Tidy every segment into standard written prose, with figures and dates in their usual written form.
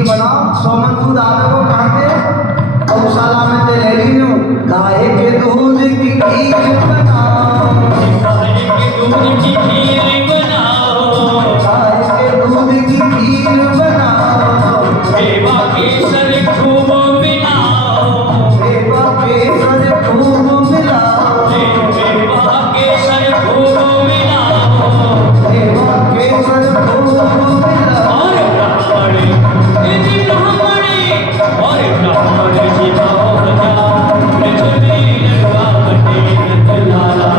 खीर बनाओ, 100 मन दूध आवे को काटे गौशाला में ते ले लीनो, गाय के दूध की खीर बनाओ, गाय के दूध की खीर बनाओ, गाय के दूध की खीर बनाओ, सेवा केसर खूब मिलाओ, सेवा केसर खूब मिलाओ, सेवा केसर खूब मिलाओ, सेवा केसर खूब मिलाओ। और ब्राह्मण जी भाव बजा, ब्रज में लड़वा बटे नंदलाला,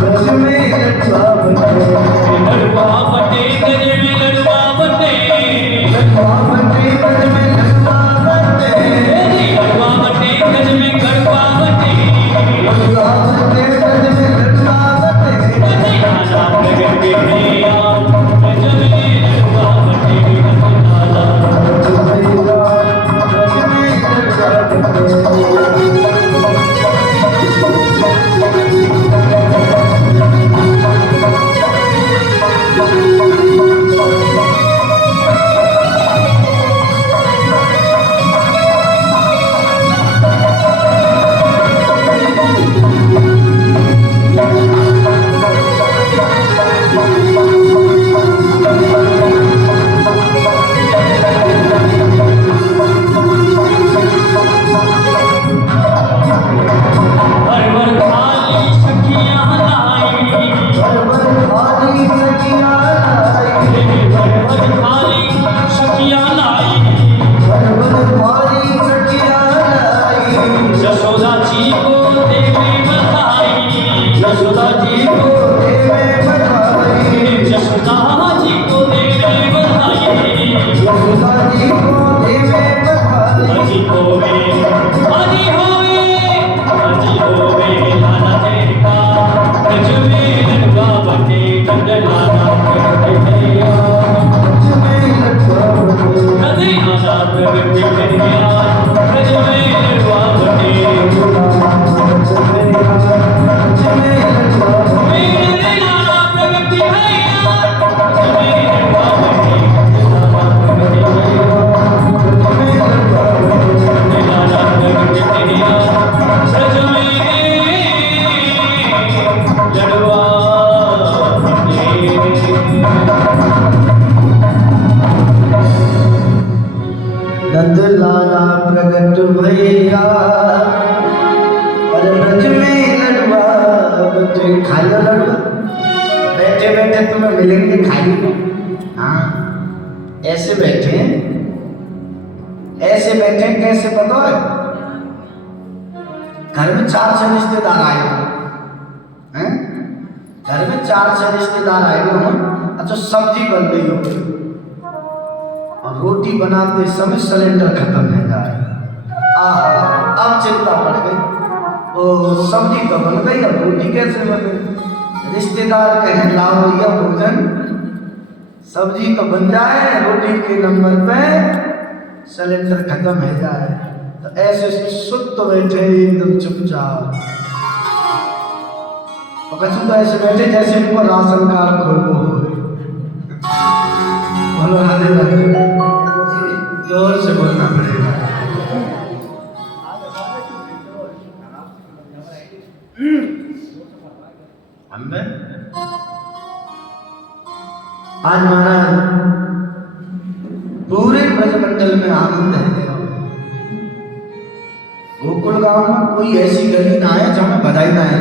ब्रज में लड़वा बटे, लड़वा बटे गज में लड़वा बटे, लड़वा बटे ब्रज में लड़वा बटे, लड़वा बटे गज में गड़वा बटे, लड़वा बटे ब्रज में लड़वा बटे। नंदलाला प्रगट भैया, ब्रज में लड़वा बटे नंदलाला, हर वर खाली सखियां लाई, हर वर खाली सखियां लाई, यशोदा जी को देवे बधाई, यशोदा जी को यशोदा जी को देवे बधाई, अजी होवे अजी होवे अजी होवे लाला तेरा, ब्रज में लड़वा बटे नंदलाला प्रगट भैया, नंदलाला प्रगट भैया, ब्रज में लड़वा बटे, नंदलाला प्रगट भैया, ब्रज में लड़वा बटे नंदलाला प्रगट भैया, नंदलाला प्रगट भैया, ब्रज में लड़वा नंदलाला प्रगट भैया और ब्रज में लड़वा बटे। खा लो लड़वा, बैठे बैठे तुम्हें मिलेंगे खाई। हाँ ऐसे बैठे, ऐसे बैठे कैसे पता है? घर में 4-6 रिश्तेदार आए हैं, घर में 4-6 रिश्तेदार आए हुए हैं। अच्छा सब्जी बन गई हो और रोटी बनाते समय सिलेंडर खत्म हो जाए, अब चिंता पड़ गई। ओ सब्जी तो बन गई, अब रोटी कैसे बने? रिश्तेदार कहें लाओ भैया भोजन, सब्जी तो बन जाए, रोटी के नंबर पे सिलेंडर खत्म हो जाए। तो ऐसे सुत बैठे एकदम चुपचाप, तो ऐसे बैठे जैसे इनको राशन कार्ड खोलो हो। बोलो राधे राधे, जोर से बोलना पड़ेगा। आज महाराज पूरे ब्रजमंडल में आनंद है। गोकुल गांव में कोई ऐसी गली ना है जहां में बधाई ना है।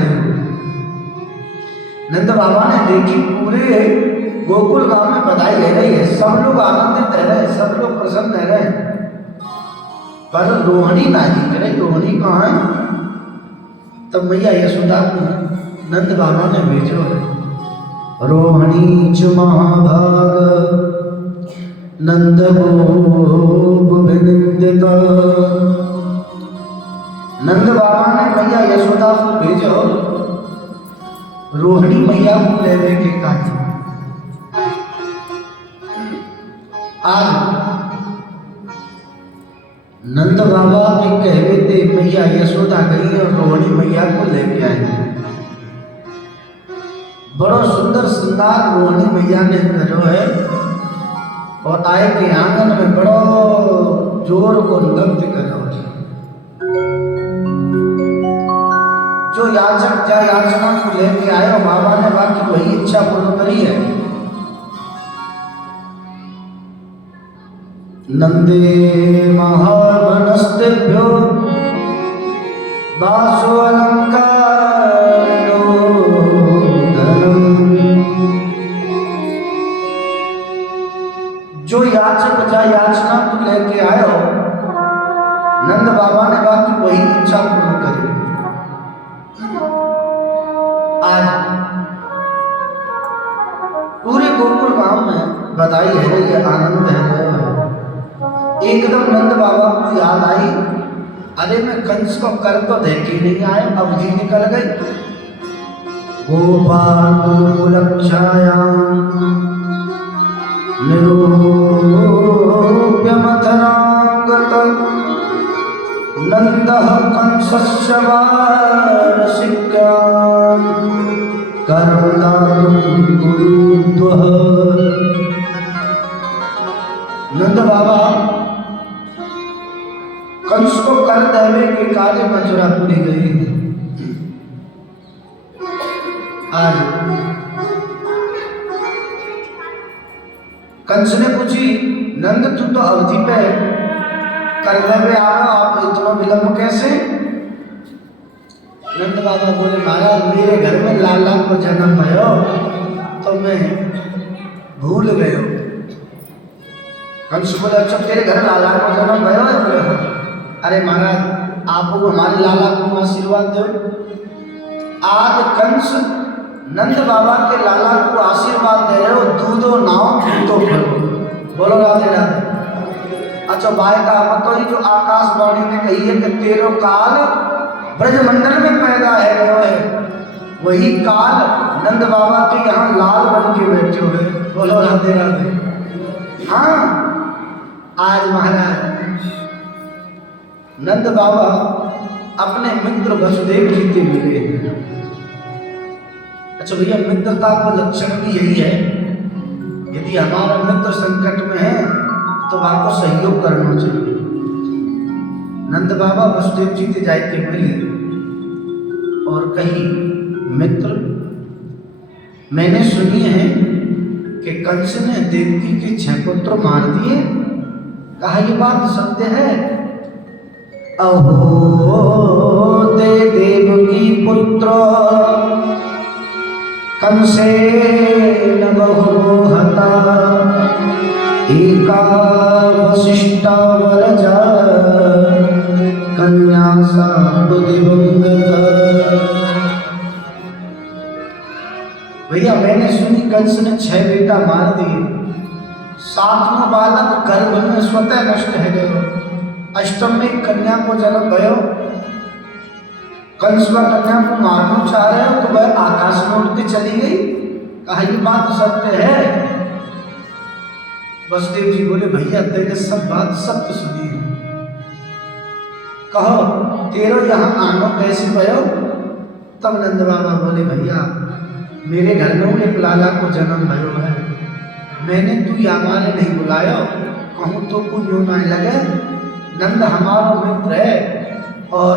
नंद बाबा ने देखी पूरे गोकुल गांव में बधाई ले रही है, सब लोग आनंदित रह रहे, सब लोग प्रसन्न रह रहे, पर रोहिणी ना जीत रही। रोहिणी कहाँ है? तब मैया यशोदा को नंद बाबा ने भेजो, रोहिणी च महाभाग नंद गोविंदिता। नंद बाबा ने मैया यशोदा को भेजो रोहिणी मैया को लेने के काज। आज नंद बाबा के कहवे थे मैया यशोदा गई और रोहिणी मैया को लेके आई। बड़ा सुंदर श्रृंगार रोहिणी मैया ने करो है और आए के आंगन में बड़ो जोर को नृत्य करो। जो याचक जा याचना को लेके आए और बाबा ने बाकी वही इच्छा पूर्ण करी है। नंदे महावनस्तेभ्यो दासो अलंकारो धनम। जो याचक जा याचना को लेके आयो, नंद बाबा ने बाकी वही इच्छा पूर्ण करी। आज पूरे गोकुल गांव में बधाई है रही है, आनंद है। एकदम नंद बाबा को याद आई, अरे मैं कंस को कर तो देखे नहीं आए, अब जी निकल गई। गोपाल गोकुलक्षायां निरूप्य मथनांगत नंदः कंसस्य वारसिक्यां करदातुं गुरुद्वः। नंद बाबा कंस को कर देवे के कार्य मथुरा पूरी गई। आज कंस ने पूछी, नंद तू तो अवधि पे कर देवे आ रहा, आप इतना विलंब कैसे? नंद बाबा बोले, महाराज मेरे घर में लाला को जन्म भयो तो मैं भूल गयो। कंस बोले, अच्छा तेरे घर लाला को जन्म भयो है? अरे महाराज आपको हमारे लाला को आशीर्वाद दो। आज कंस नंद बाबा के लाला को आशीर्वाद दे रहे हो, दूधो नाव दूधो फलो। बोलो राधे राधे। अच्छा बाय का तो ही जो आकाशवाणी ने कही है कि तेरो काल ब्रजमंडल में पैदा है, वही काल नंद बाबा के यहाँ लाल बन के बैठे हुए। बोलो राधे राधे। हाँ आज महाराज नंद बाबा अपने मित्र वसुदेव जी से मिले। अच्छा भैया मित्रता का लक्षण भी यही है, यदि हमारा मित्र संकट में है तो आपको सहयोग करना चाहिए। नंद बाबा वसुदेव जी से जाते मिले और कही, मित्र मैंने सुनी है कि कंस ने देवकी के 6 पुत्र मार दिए, कहा ये बात सत्य है? अहो ते देवकी पुत्र कंसेन बहु हता एका वसिष्ठा वरजा कन्या सा दिवंगता। भैया मैंने सुनी कंस ने 6 बेटा मार दिए, 7वां बालक गर्भ में स्वतः नष्ट है गयो, अष्टम में कन्या को जन्म भयो। कंस व कन्या को मारना चाह रहे हो तो वह आकाश में उड़ के चली गई, कहा ये बात सत्य है? वसुदेव जी बोले, भैया तेरे सब बात सत्य सुनी है, कहो तेरो यहाँ आनो कैसे भयो? तब नंद बाबा बोले, भैया मेरे घर में एक लाला को जन्म भयो है, मैंने तू हमारे नहीं बुलाया, कहूँ तो कुछ यूं ना लगे। नंद हमारा मित्र है और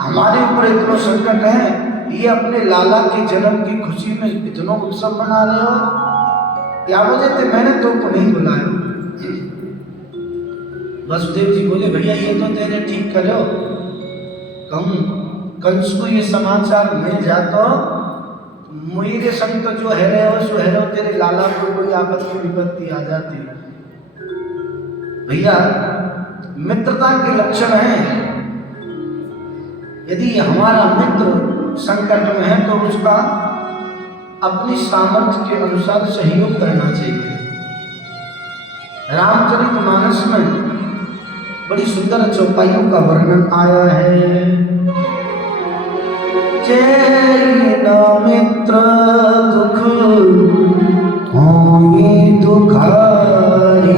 हमारे ऊपर इतना संकट है, ये अपने लाला के जन्म की खुशी में इतना उत्सव मना रहे हो, क्या वजह थे मैंने तो को नहीं बुलाया? वसुदेव जी बोले, भैया ये तो तेरे ठीक करो, कहूँ कंस को ये समाचार मिल जाता मेरे संग तो जो है रहे हो सो है रहो, तेरे लाला को कोई आपत्ति विपत्ति आ जाती। भैया मित्रता के लक्षण है, यदि हमारा मित्र संकट में है तो उसका अपनी सामर्थ्य के अनुसार सहयोग करना चाहिए। रामचरितमानस में बड़ी सुंदर चौपाइयों का वर्णन आया है। जय मित्र दुख होंगे दुखारी,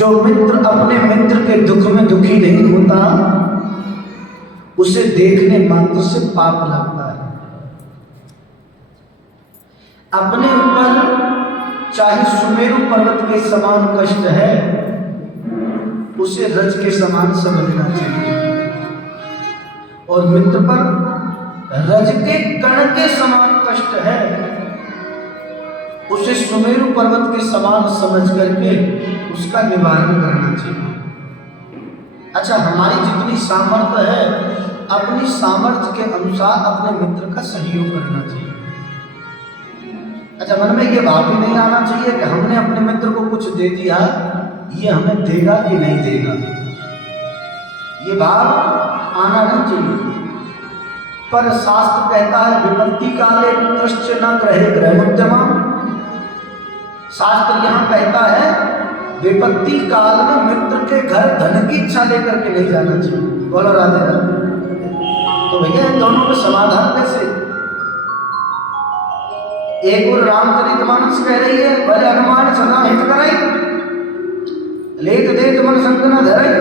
जो मित्र अपने मित्र के दुख में दुखी नहीं होता, उसे देखने मात्र से पाप लगता है। अपने ऊपर चाहे सुमेरु पर्वत के समान कष्ट है, उसे रज के समान समझना चाहिए, और मित्र पर रज के कण के समान कष्ट है, उसे सुमेरु पर्वत के समान समझ करके उसका निवारण करना चाहिए। अच्छा, हमारी जितनी सामर्थ्य है, अपनी सामर्थ्य के अनुसार अपने मित्र का सहयोग करना चाहिए। अच्छा, मन में ये भाव भी नहीं आना चाहिए कि हमने अपने मित्र को कुछ दे दिया, ये हमें देगा कि नहीं देगा, ये भाव आना नहीं चाहिए। पर शास्त्र कहता है विपत्ति काले मित्रश्च न ग्रहे गृहमुद्यमा। शास्त्र यहाँ कहता है विपत्ति काल में मित्र के घर धन की इच्छा लेकर के नहीं जाना चाहिए। बोलो राधे राधे। तो भैया इन दोनों में समाधान कैसे? एक और रामचरितमानस कह रही है भले अनुमान सदा हित करई, लेत देत मन संग न धरई।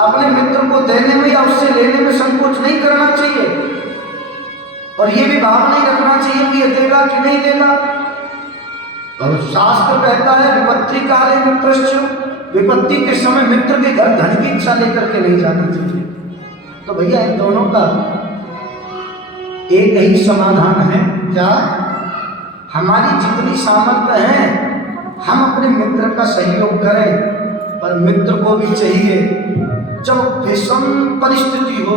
अपने मित्र को देने में या उससे लेने में संकोच नहीं करना चाहिए, और ये भी भाव नहीं रखना चाहिए कि ये देगा कि नहीं देगा। और शास्त्र कहता है विपत्ति काले मित्रश्च, विपत्ति के समय मित्र के घर धन की इच्छा लेकर के नहीं जाना चाहिए। तो भैया इन दोनों का एक ही समाधान है, क्या? हमारी जितनी सामर्थ्य है हम अपने मित्र का सहयोग करें, पर मित्र को भी चाहिए जब विषम परिस्थिति हो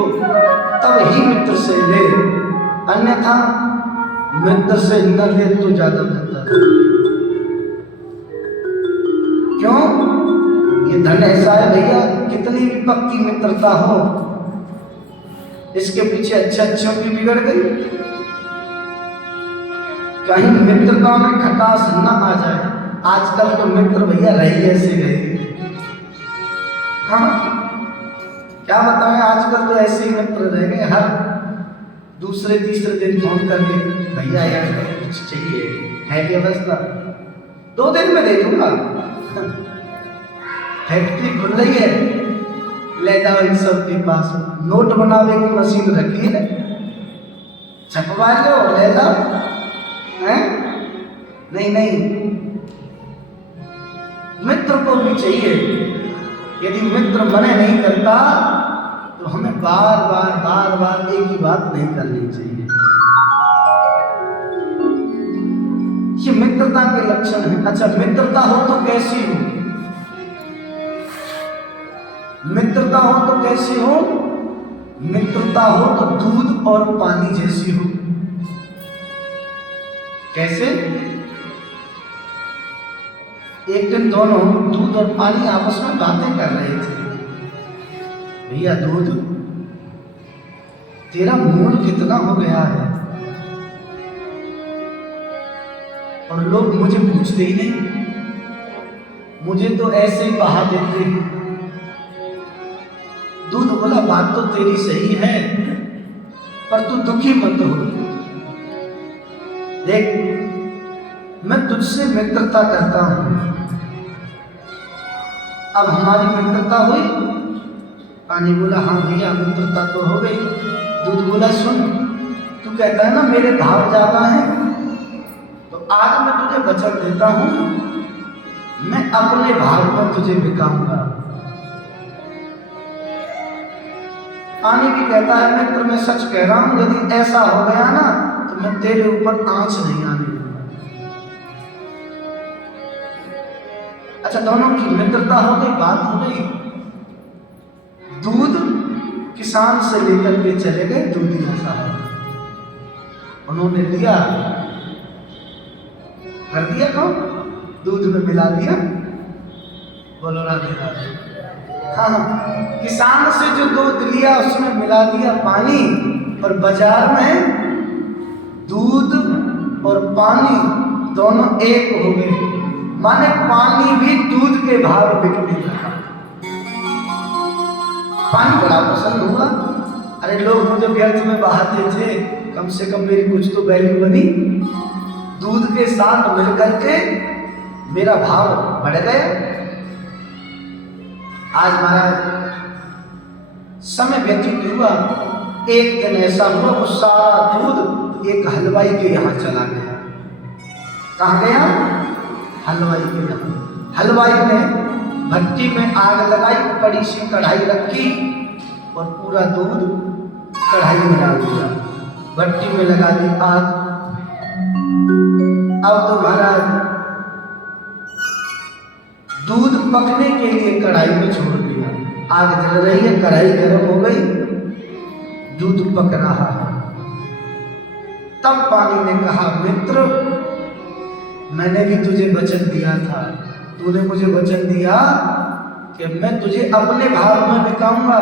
तब ही मित्र से ले, अन्यथा मित्र से न ले तो ज्यादा बेहतर है। क्यों? ये धन ऐसा है भैया, कितनी भी पक्की मित्रता हो, इसके पीछे अच्छे की बिगड़ गई, कहीं मित्रता में खटास न आ जाए। आजकल तो मित्र भैया रही ऐसे गए। हाँ, क्या बताएं, आजकल तो ऐसे ही मित्र रह गए, हर दूसरे तीसरे दिन फोन करके भैया यार कुछ चाहिए, है व्यवस्था, 2 दिन में दे दूंगा। फैक्ट्री खुल रही है, ले जाओ इन सब के पास, नोट बनाने की मशीन रखी है, छपवा लो, ले जाओ। हैं? नहीं, मित्र को भी चाहिए। यदि मित्र मने नहीं करता तो हमें बार एक ही बात नहीं करनी चाहिए। ये मित्रता के लक्षण है। अच्छा, मित्रता हो तो कैसी हो? मित्रता हो तो कैसी हो? मित्रता हो तो दूध और पानी जैसी हो। कैसे? एक दिन दोनों दूध और पानी आपस में बातें कर रहे थे। भैया दूध, तेरा मूल कितना हो गया है, और लोग मुझे पूछते ही नहीं, मुझे तो ऐसे ही बहा देते हैं। दूध बोला बात तो तेरी सही है, पर तू दुखी मत हो। देख, मैं तुझसे मित्रता करता हूं, अब हमारी मित्रता हुई। पानी बोला हाँ भैया मित्रता तो हो गई। दूध बोला सुन, तू कहता है ना मेरे भाव ज्यादा है, तो आज मैं तुझे वचन देता हूं, मैं अपने भाव पर तुझे बिकाऊंगा। पानी भी कहता है मित्र मैं सच कह रहा हूं, यदि ऐसा हो गया ना तो मैं तेरे ऊपर आंच नहीं आने दूंगा। अच्छा, दोनों की मित्रता हो गई, बात हो गई। दूध किसान से लेकर के चले गए दूधिया साहब, उन्होंने लिया, कर दिया कौन, दूध में मिला दिया। बोलो राधे राधे। हाँ, किसान से जो दूध लिया उसमें मिला दिया पानी, और बाजार में दूध और पानी दोनों एक हो गए, माने पानी भी दूध के भाव बिकने लगा। पानी बड़ा पसंद हुआ। अरे लोग मुझे व्यर्थ में बहाते थे, कम से कम मेरी कुछ तो वैल्यू बनी। दूध के साथ मिलकर के मेरा भाव बढ़ गया। आज महाराज समय व्यतीत हुआ, एक दिन ऐसा हुआ वो सारा दूध एक हलवाई के यहाँ चला गया। कहाँ गया? हलवाई के यहाँ। हलवाई ने भट्टी में आग लगाई, बड़ी सी कढ़ाई रखी और पूरा दूध कढ़ाई में डाल दिया, भट्टी में लगा दी आग। अब तो महाराज दूध पकने के लिए कढ़ाई में छोड़ दिया, आग जल रही है, कढ़ाई गर्म हो गई, दूध पक रहा है। तब पानी ने कहा, मित्र मैंने भी तुझे वचन दिया था, तूने मुझे वचन दिया कि मैं तुझे अपने भाव में बिकाऊंगा,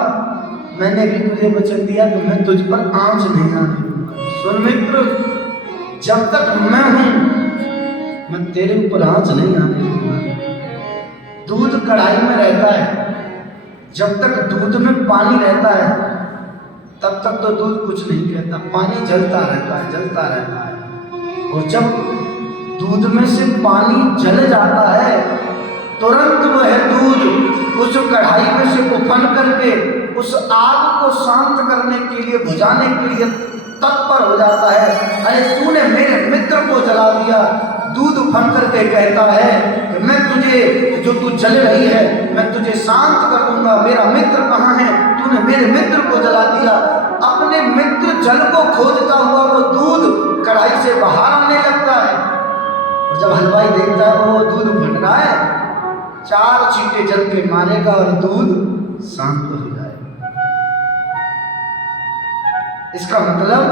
मैंने भी तुझे वचन दिया कि मैं तुझ पर आंच नहीं आने दूंगा। सुन मित्र, जब तक मैं हूं मैं तेरे ऊपर आंच नहीं आने दूंगा। दूध कढ़ाई में रहता है, जब तक दूध में पानी रहता है तब तक तो दूध कुछ नहीं कहता, पानी जलता रहता है, जलता रहता है। और जब दूध में से पानी जल जाता है तुरंत वह दूध उस कढ़ाई में से उफन करके उस आग को शांत करने के लिए, बुझाने के लिए तत्पर हो जाता है। अरे तूने मेरे मित्र को जला दिया। दूध उफन करके कहता है कि मैं तुझे, जो तू जल रही है मैं तुझे शांत कर दूंगा, मेरा मित्र कहाँ है, तूने मेरे मित्र को जला दिया। अपने मित्र जल को खोजता हुआ वो दूध कढ़ाई से बाहर आने लगता है। और जब हलवाई देखता है वो दूध बन रहा है, 4 चींटे जल के मारेगा और दूध शांत हो जाएगा। इसका मतलब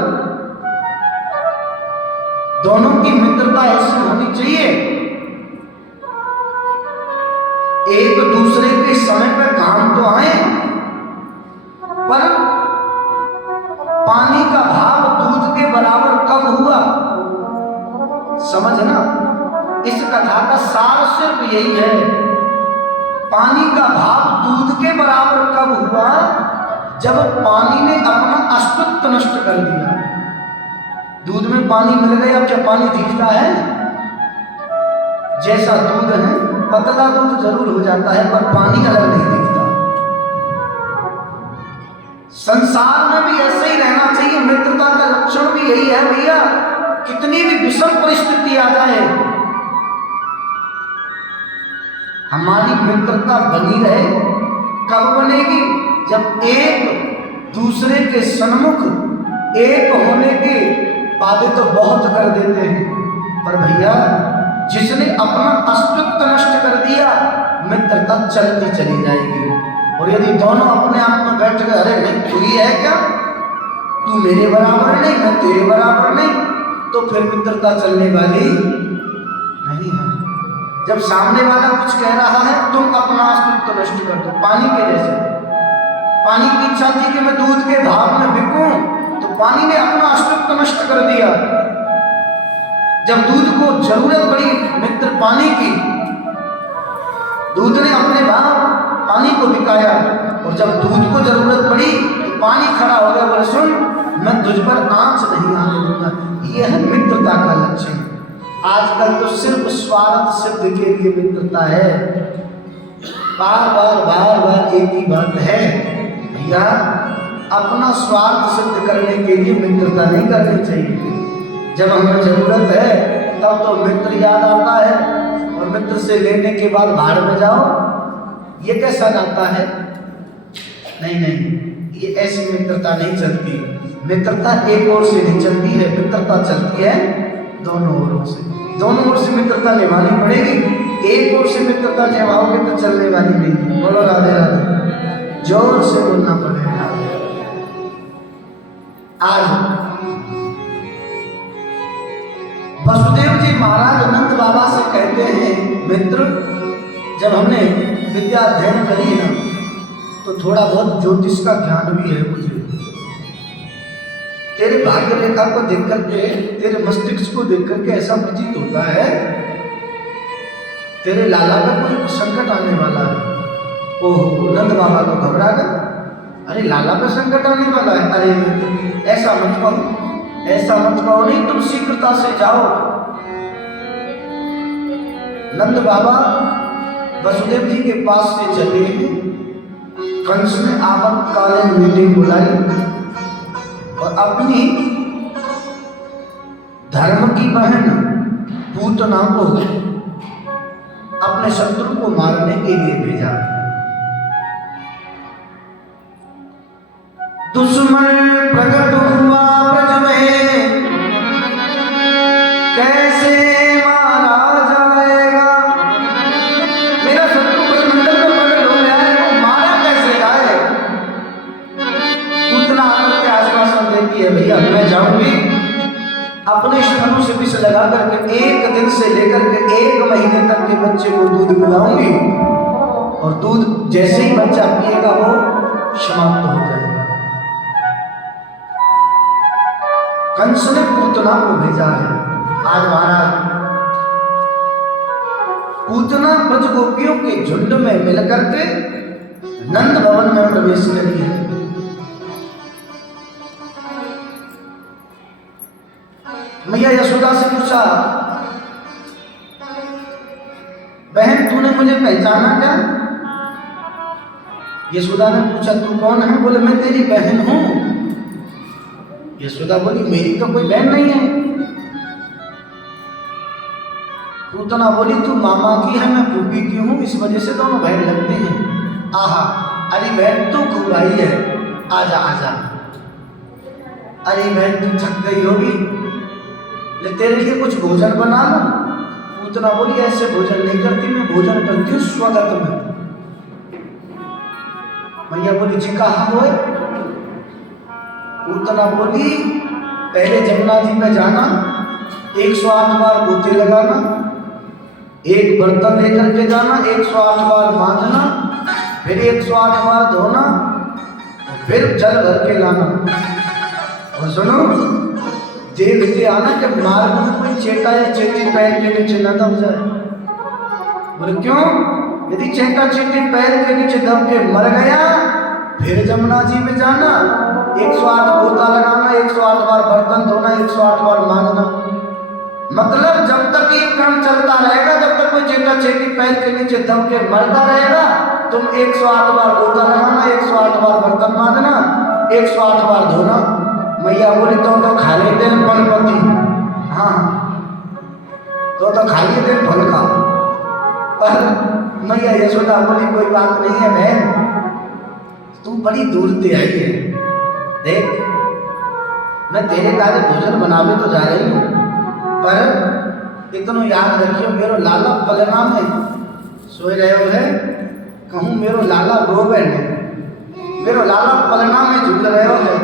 दोनों की मित्रता ऐसी होनी चाहिए, एक दूसरे के समय पर काम तो आए, पर पानी का भाव दूध के बराबर कब हुआ, समझना। इस कथा का सार सिर्फ यही है, पानी का भाव दूध के बराबर कब हुआ, जब पानी ने अपना अस्तित्व नष्ट कर दिया। दूध में पानी मिल गया, क्या पानी दिखता है? जैसा दूध है पतला दूध जरूर हो जाता है पर पानी अलग नहीं दिखता। संसार में भी ऐसे ही रहना चाहिए, मित्रता का लक्षण भी यही है भैया। कितनी भी विषम परिस्थिति आ जाए हमारी मित्रता बनी रहे। कब बनेगी? जब एक दूसरे के सन्मुख एक होने के वादे तो बहुत कर देते हैं, पर भैया जिसने अपना अस्तित्व नष्ट कर दिया मित्रता चलती चली जाएगी। और यदि दोनों अपने आप में बैठ गए, अरे नहीं तू ही है क्या, तू मेरे बराबर नहीं मैं तेरे बराबर नहीं, तो फिर मित्रता चलने वाली नहीं है। जब सामने वाला कुछ कह रहा है तुम अपना अस्तित्व नष्ट कर दो, पानी के जैसे। पानी की इच्छा थी कि मैं दूध के भाव में बिकूं, तो पानी ने अपना अस्तित्व नष्ट कर दिया। जब दूध को जरूरत पड़ी मित्र पानी की, दूध ने अपने भाव पानी को बिकाया। और जब दूध को जरूरत पड़ी तो पानी खड़ा हो गया, बोले सुन मैं तुझ पर आंच नहीं आने दूंगा। यह है मित्रता का लक्षण। आजकल तो सिर्फ स्वार्थ सिद्ध के लिए मित्रता है। बार बार एक ही बात है भैया, अपना स्वार्थ सिद्ध करने के लिए मित्रता नहीं करनी चाहिए। जब हमें जरूरत है तब तो मित्र याद आता है, और मित्र से लेने के बाद भाड़ में जाओ, ये कैसा नाता है? नहीं, ये ऐसी मित्रता नहीं चलती। मित्रता एक ओर से नहीं चलती है, मित्रता चलती है दोनों ओरों से। दोनों ओर से मित्रता निभानी पड़ेगी। एक ओर से मित्रता निभाओगे तो चलने वाली नहीं। बोलो राधे राधे, जोर से बोलना पड़ेगा। आज वसुदेव जी महाराज अनंत बाबा से कहते हैं, मित्र जब हमने विद्या अध्ययन करी ना तो थोड़ा बहुत ज्योतिष का ज्ञान भी है मुझे। तेरे भाग्य रेखा को देख करके, तेरे मस्तिष्क को देख करके ऐसा प्रतीत होता है तेरे लाला का कोई संकट आने वाला है। ओहो, नंद बाबा को घबरा गए, अरे लाला पे संकट आने वाला है। अरे ऐसा मत कहो, ऐसा मत कहो, नहीं तुम शीघ्रता से जाओ। नंद बाबा वसुदेव जी के पास से चले हैं कंस ने आपातकालीन मीटिंग बुलाई और अपनी धर्म की बहन पूतना को अपने शत्रु को मारने के लिए भेजा। दुश्मन प्रकट हुआ ब्रज में, कैसे मारा जाएगा। मेरा शत्रु ब्रजमंडल में प्रकट हो गया है, वो मारा कैसे जाए। पूतना आकर के आश्वासन देती है, भैया मैं जाऊंगी, अपने स्तनों से विष लगा करके 1 दिन से लेकर के 1 महीने तक के बच्चे को दूध पिलाऊंगी और दूध जैसे ही बच्चा पिएगा वो समाप्त हो जाएगा। कंस ने पूतना को भेजा है। आज महाराज पूतना ब्रज गोपियों के झुंड में मिलकर के नंद भवन में प्रवेश करी है। मैया यशोदा से पूछा, बहन तूने मुझे पहचाना क्या। यशोदा ने पूछा तू कौन है। बोले मैं तेरी बहन हूं। यशोदा बोली मेरी तो कोई बहन नहीं है। पूतना बोली तू मामा की है, मैं फूफी की हूं, इस वजह से दोनों बहन लगते हैं। आहा, अरे बहन तू खूब आई है, आजा आजा। अरे बहन तू थक गई होगी, ले तेरे लिए कुछ भोजन बना लो। पूतना बोली ऐसे भोजन नहीं करती, मैं भोजन करती हूँ स्वागत में। मैया बोली जी कहा हो। पूतना बोली पहले जमुना जी में जाना, 108 बार गोते लगाना, एक बर्तन लेकर के जाना, 108 बार बांधना, फिर 108 बार धोना, फिर जल भर के लाना। और सुनो देखते आना कि मार्ग में कोई चेटा या चेटी पैर के नीचे न दब जाए। बोले क्यों। यदि चेटा चेटी पैर के नीचे दब के मर गया फिर जमुना जी में जाना, 108 गोता लगाना, 108 बार बर्तन धोना, 108 बार मांगना। मतलब जब तक ये क्रम चलता रहेगा, जब तक कोई चेटा चेटी पैर के नीचे दब के मरता रहेगा, तुम 108 बार गोता लगाना, 108 बार बर्तन मांगना, 108 बार धोना। मैया बोली तो खा लेते हैं फलपति। हाँ तो खा लेते हैं फल का। पर मैया यशोदा बोली कोई बात नहीं है बहन, तू बड़ी दूर से आई है, देख मैं तेरे कार्य भोजन बनावे तो जा रही हूँ, पर इतना याद रखियो मेरो लाला पलना में सोए रहे हो है, कहूँ मेरो लाला रोवे है, मेरो लाला पलना में झूल रहे हो है,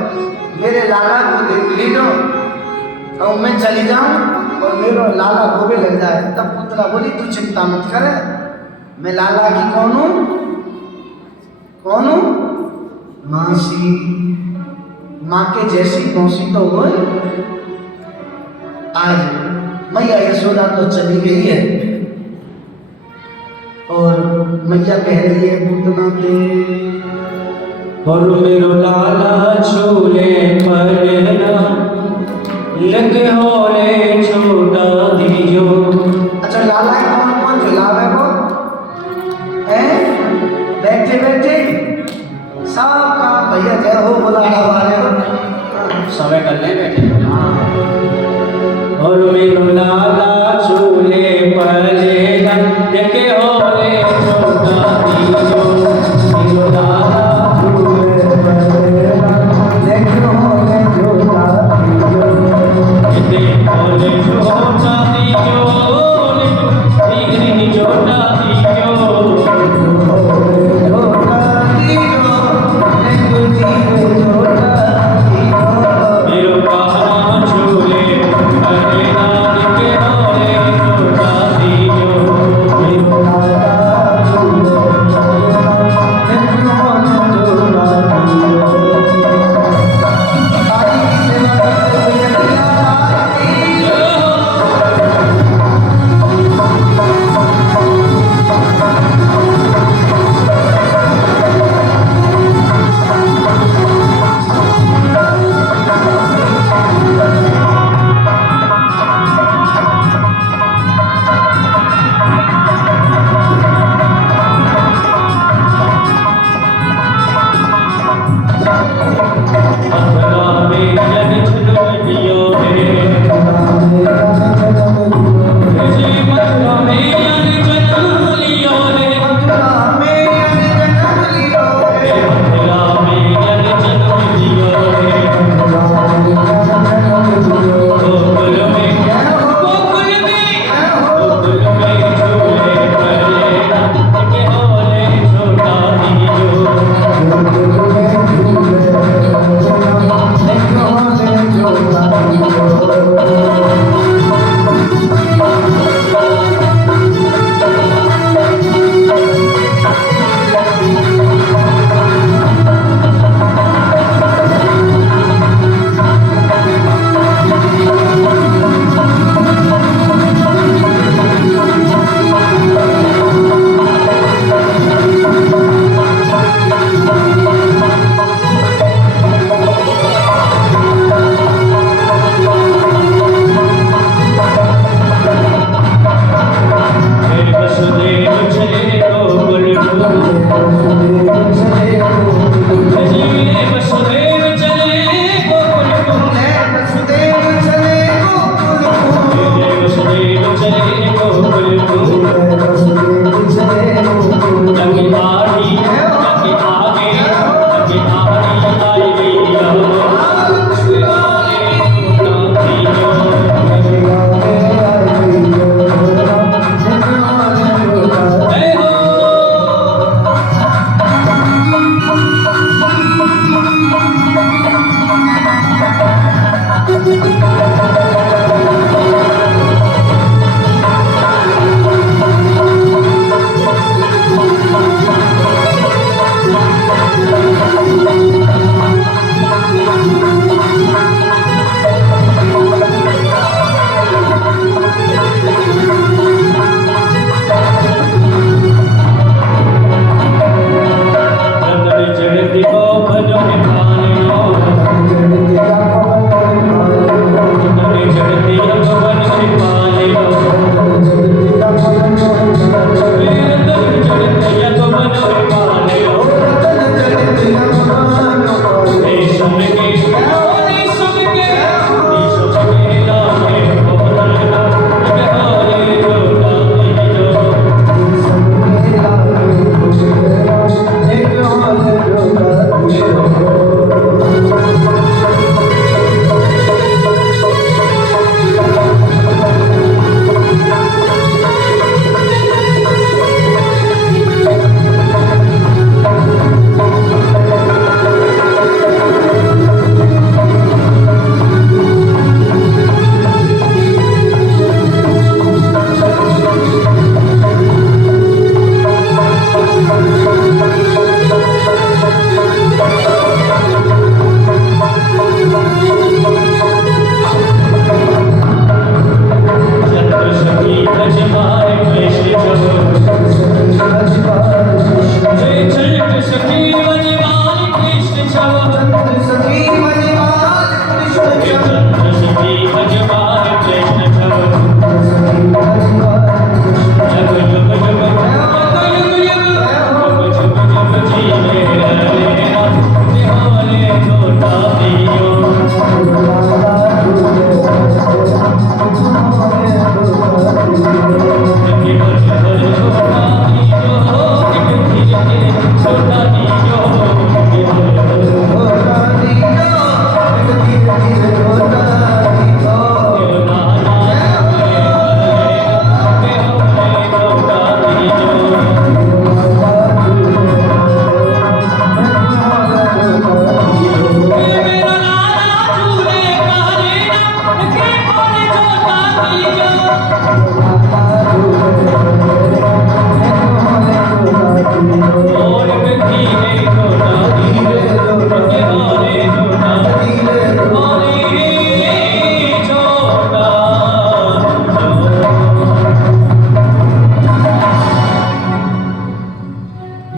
मेरे लाला को देख लीजो, कहूँ मैं चली जाऊँ और मेरो लाला रोवे लग जाए। तब पुतला बोली तू चिंता मत कर, मैं लाला की कौन हूँ, कौन हूँ, मासी, माँ के जैसी मौसी तो हो। आज मैया यशोदा तो चली गई है और मैया कह रही है पूतना के और मेरो लाला छोले फरना लगे होले छोटा दीजो। अच्छा लाला कौन कौन खिलावे वो हैं, बैठे बैठे सब काम भैया जय हो बुलाना वाले हो समय कर ले बैठे। और मेरो लाला छोले फरना लगे होले छोटा दीजो। मेरो लाला छोटा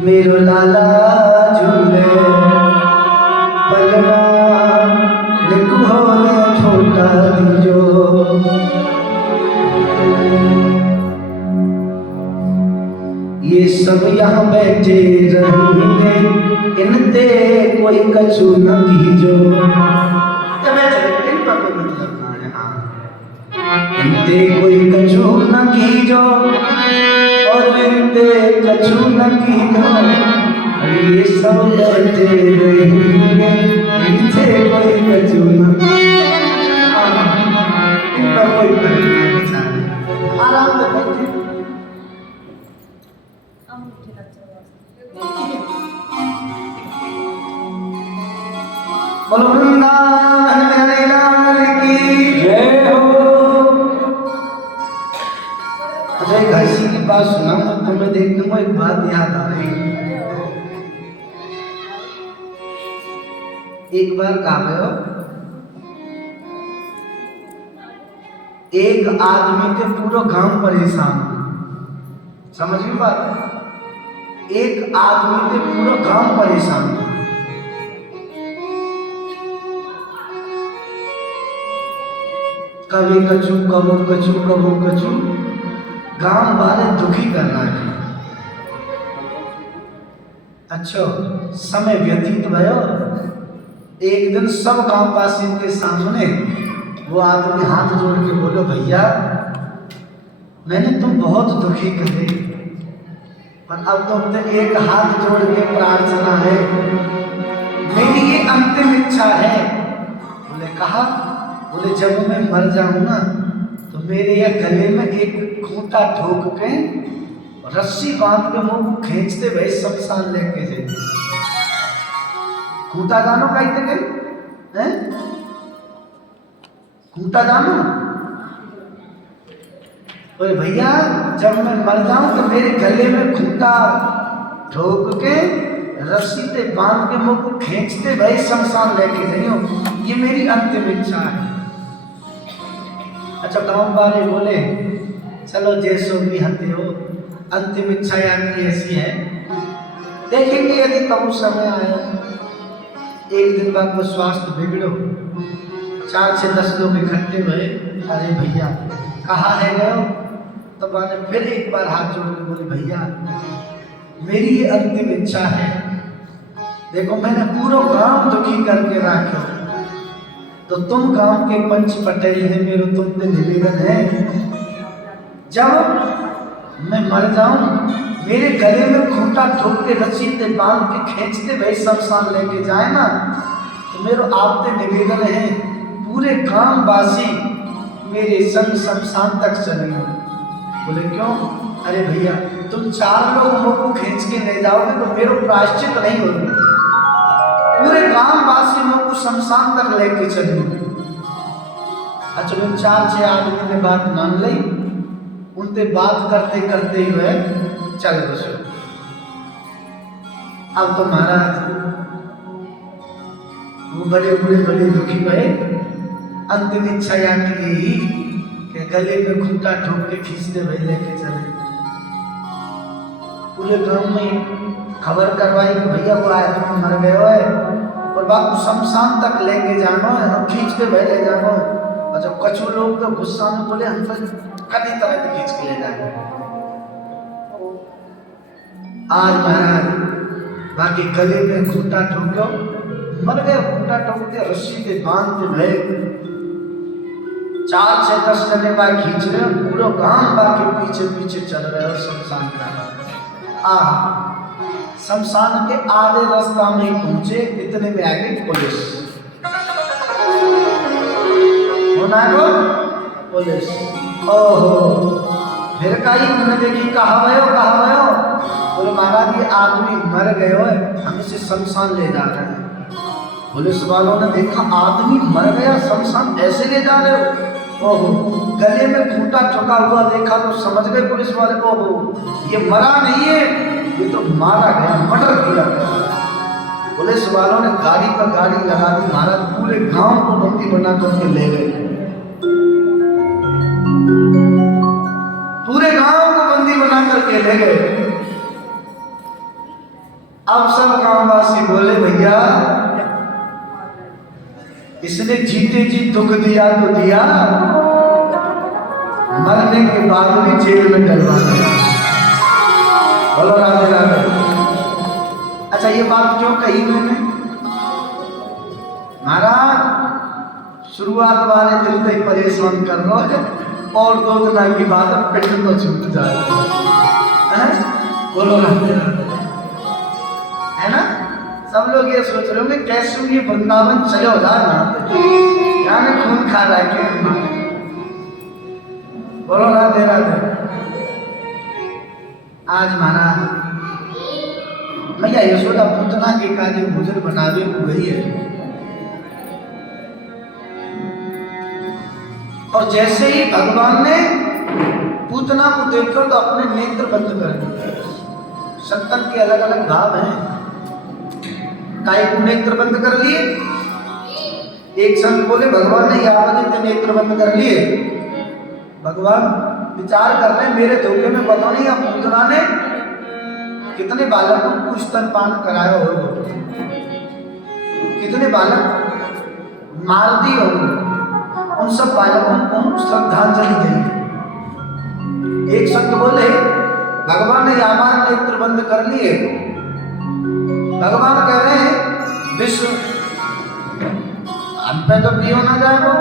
मेरो लाला झूले बलवा निकोले छोटा दीजो। ये सब यहाँ बैठे रहेंगे, इनते कोई कछु न कीजो। इनका कोई मतलब ना है, हाँ। इनते कोई कछु न कीजो और इनते कछु न कीजो। ये सब बैठे रहेंगे, इनते कोई कछु न कीजो। इनका कोई मतलब नहीं, आराम से बैठे। बोलो वृंदावन हरे लाल की जय हो। अच्छा एक हंसी की बात सुना तो मैं देखने को एक बात याद आ रही। एक बार कहा गया एक आदमी के पूरा गांव परेशान, समझ में बात है। एक आदमी के पूरा गांव परेशान, कभी कछु कबो कछु कबो कछु, गांव वाले दुखी करना है। अच्छा समय व्यतीत भयो, एक दिन सब गांववासियों के सामने वो आदमी हाथ जोड़ के बोलो, भैया मैंने तुम बहुत दुखी करे, पर अब तुमने एक हाथ जोड़ के प्रार्थना है, मेरी ये अंतिम इच्छा है। बोले कहा, बोले जब मैं मर जाऊं ना तो मेरे ये गले में एक खूंटा ठोक के रस्सी बांध के मुंह खींचते भाई शमशान लेके जाए। खूंटा जानो कहते हैं, खूंटा जानो। बोले भैया जब मैं मर जाऊं तो मेरे गले में खूंटा ठोक के रस्सी पे बांध के मुंह को खींचते भाई शमशान लेके जाइयो, ये मेरी अंतिम इच्छा है। अच्छा गांव वाले बोले चलो जैसो भी हते हो, अंतिम इच्छा आपकी ऐसी है, देखेंगे यदि कब समय आया। एक दिन बाद वो स्वास्थ्य बिगड़ो, 4 से 10 लोग इकट्ठे हुए, अरे भैया कहाँ है गए? तब मैंने फिर एक बार हाथ जोड़ के बोले, भैया मेरी ये अंतिम इच्छा है, देखो मैंने पूरा गांव दुखी करके रखो, तो तुम गांव के पंच पटेल हैं, मेरे तुमसे निवेदन है, जब मैं मर जाऊं मेरे गले में खूंटा ठोक के रस्सी से बांध के खींचते भाई शमशान लेके जाए ना, तो मेरे आपसे निवेदन है पूरे गांव वासी मेरे संग शमशान तक चलेंगे। बोले क्यों? अरे भैया तुम 4 लोग मुझको खींच के ले जाओगे तो मेरे प्रायश्चित नहीं होगी, पूरे गांव वासी मुझको शमशान तक लेके चलेंगे। अच्छा उन 4-6 आदमी ने बात मान ली, उनसे बात करते करते हुए चल बसो। अब तो महाराज वो बड़े बड़े दुखी हुए, अंतिम इच्छा की यही कि गले में खूंटा ठोक के खींचते भाई लेके चले। पूरे गांव में खबर करवाई कि भैया वो आदमी मर गए है और बापू शमशान तक लेके जानो है, हम खींच के भाई ले जानो है। और जब कछु लोग तो गुस्सा में बोले हम तो कभी तरह से खींच के ले जाएंगे। आज महाराज बाकी गले में खूंटा ठोको, मर गए, खूंटा ठोक के रस्सी के बांध के भय 4 से 10 जने बार खींच रहे हो, पूरा गांव बाकी पीछे पीछे चल रहे हो शमशान का। शमशान के आधे रास्ता में पहुंचे, इतने में आ गई पुलिस। होना है पुलिस, ओहो फिर कही उन्होंने देखी, कहा भयो? बोले महाराज ये आदमी मर गए हो, हम इसे शमशान ले जा रहे हैं। पुलिस वालों ने देखा आदमी मर गया, शमशान ऐसे ले जा रहे हो? ओहो, गले में खूंटा ठोका हुआ देखा तो समझ गए पुलिस वाले को, ओहो ये मरा नहीं है, ये तो मारा गया, मर्डर किया गया। पुलिस वालों ने गाड़ी पर गाड़ी लगा दी, महाराज पूरे गांव को बंदी बना करके ले गए, पूरे गांव को बंदी बना करके ले गए। अब सब गांववासी बोले भैया इसने जीते जी दुख दिया तो दिया, मरने के बाद भी जेल में डलवा दिया। बोलो राधे राधे। अच्छा ये बात क्यों कही मैंने? महाराज शुरुआत वाले दिन से ही परेशान कर रहा है, और 2 दिन की बात पिंड तो छूट जाए। बोलो राधे राधे, है ना? सब लोग ये सोच रहे होंगे कैसे ये वृंदावन चले हो जाए ना, यहाँ में खून खा रहा है क्यों? बोलो राधे राधे। आज महाराज मैया यशोदा पूतना के काजे भोजन बनावे हो गई है, और जैसे ही भगवान ने पूतना को देखकर तो अपने नेत्र बंद कर दिए। संतन के अलग अलग भाव हैं, काय को नेत्र बंद कर लिए। एक संत बोले भगवान ने यावनित नेत्र बंद कर लिए। भगवान विचार कर रहे मेरे धोखे में पता नहीं अब पूतना ने कितने बालकों को स्तनपान कराया होगा, कितने बालक मार दिए होंगे, उन सब बालकों को श्रद्धांजलि देंगे। एक संत बोले भगवान ने यामान नेत्र बंद कर लिए। भगवान कह रहे हैं विश्व हम पे तो पियो ना जाए, वो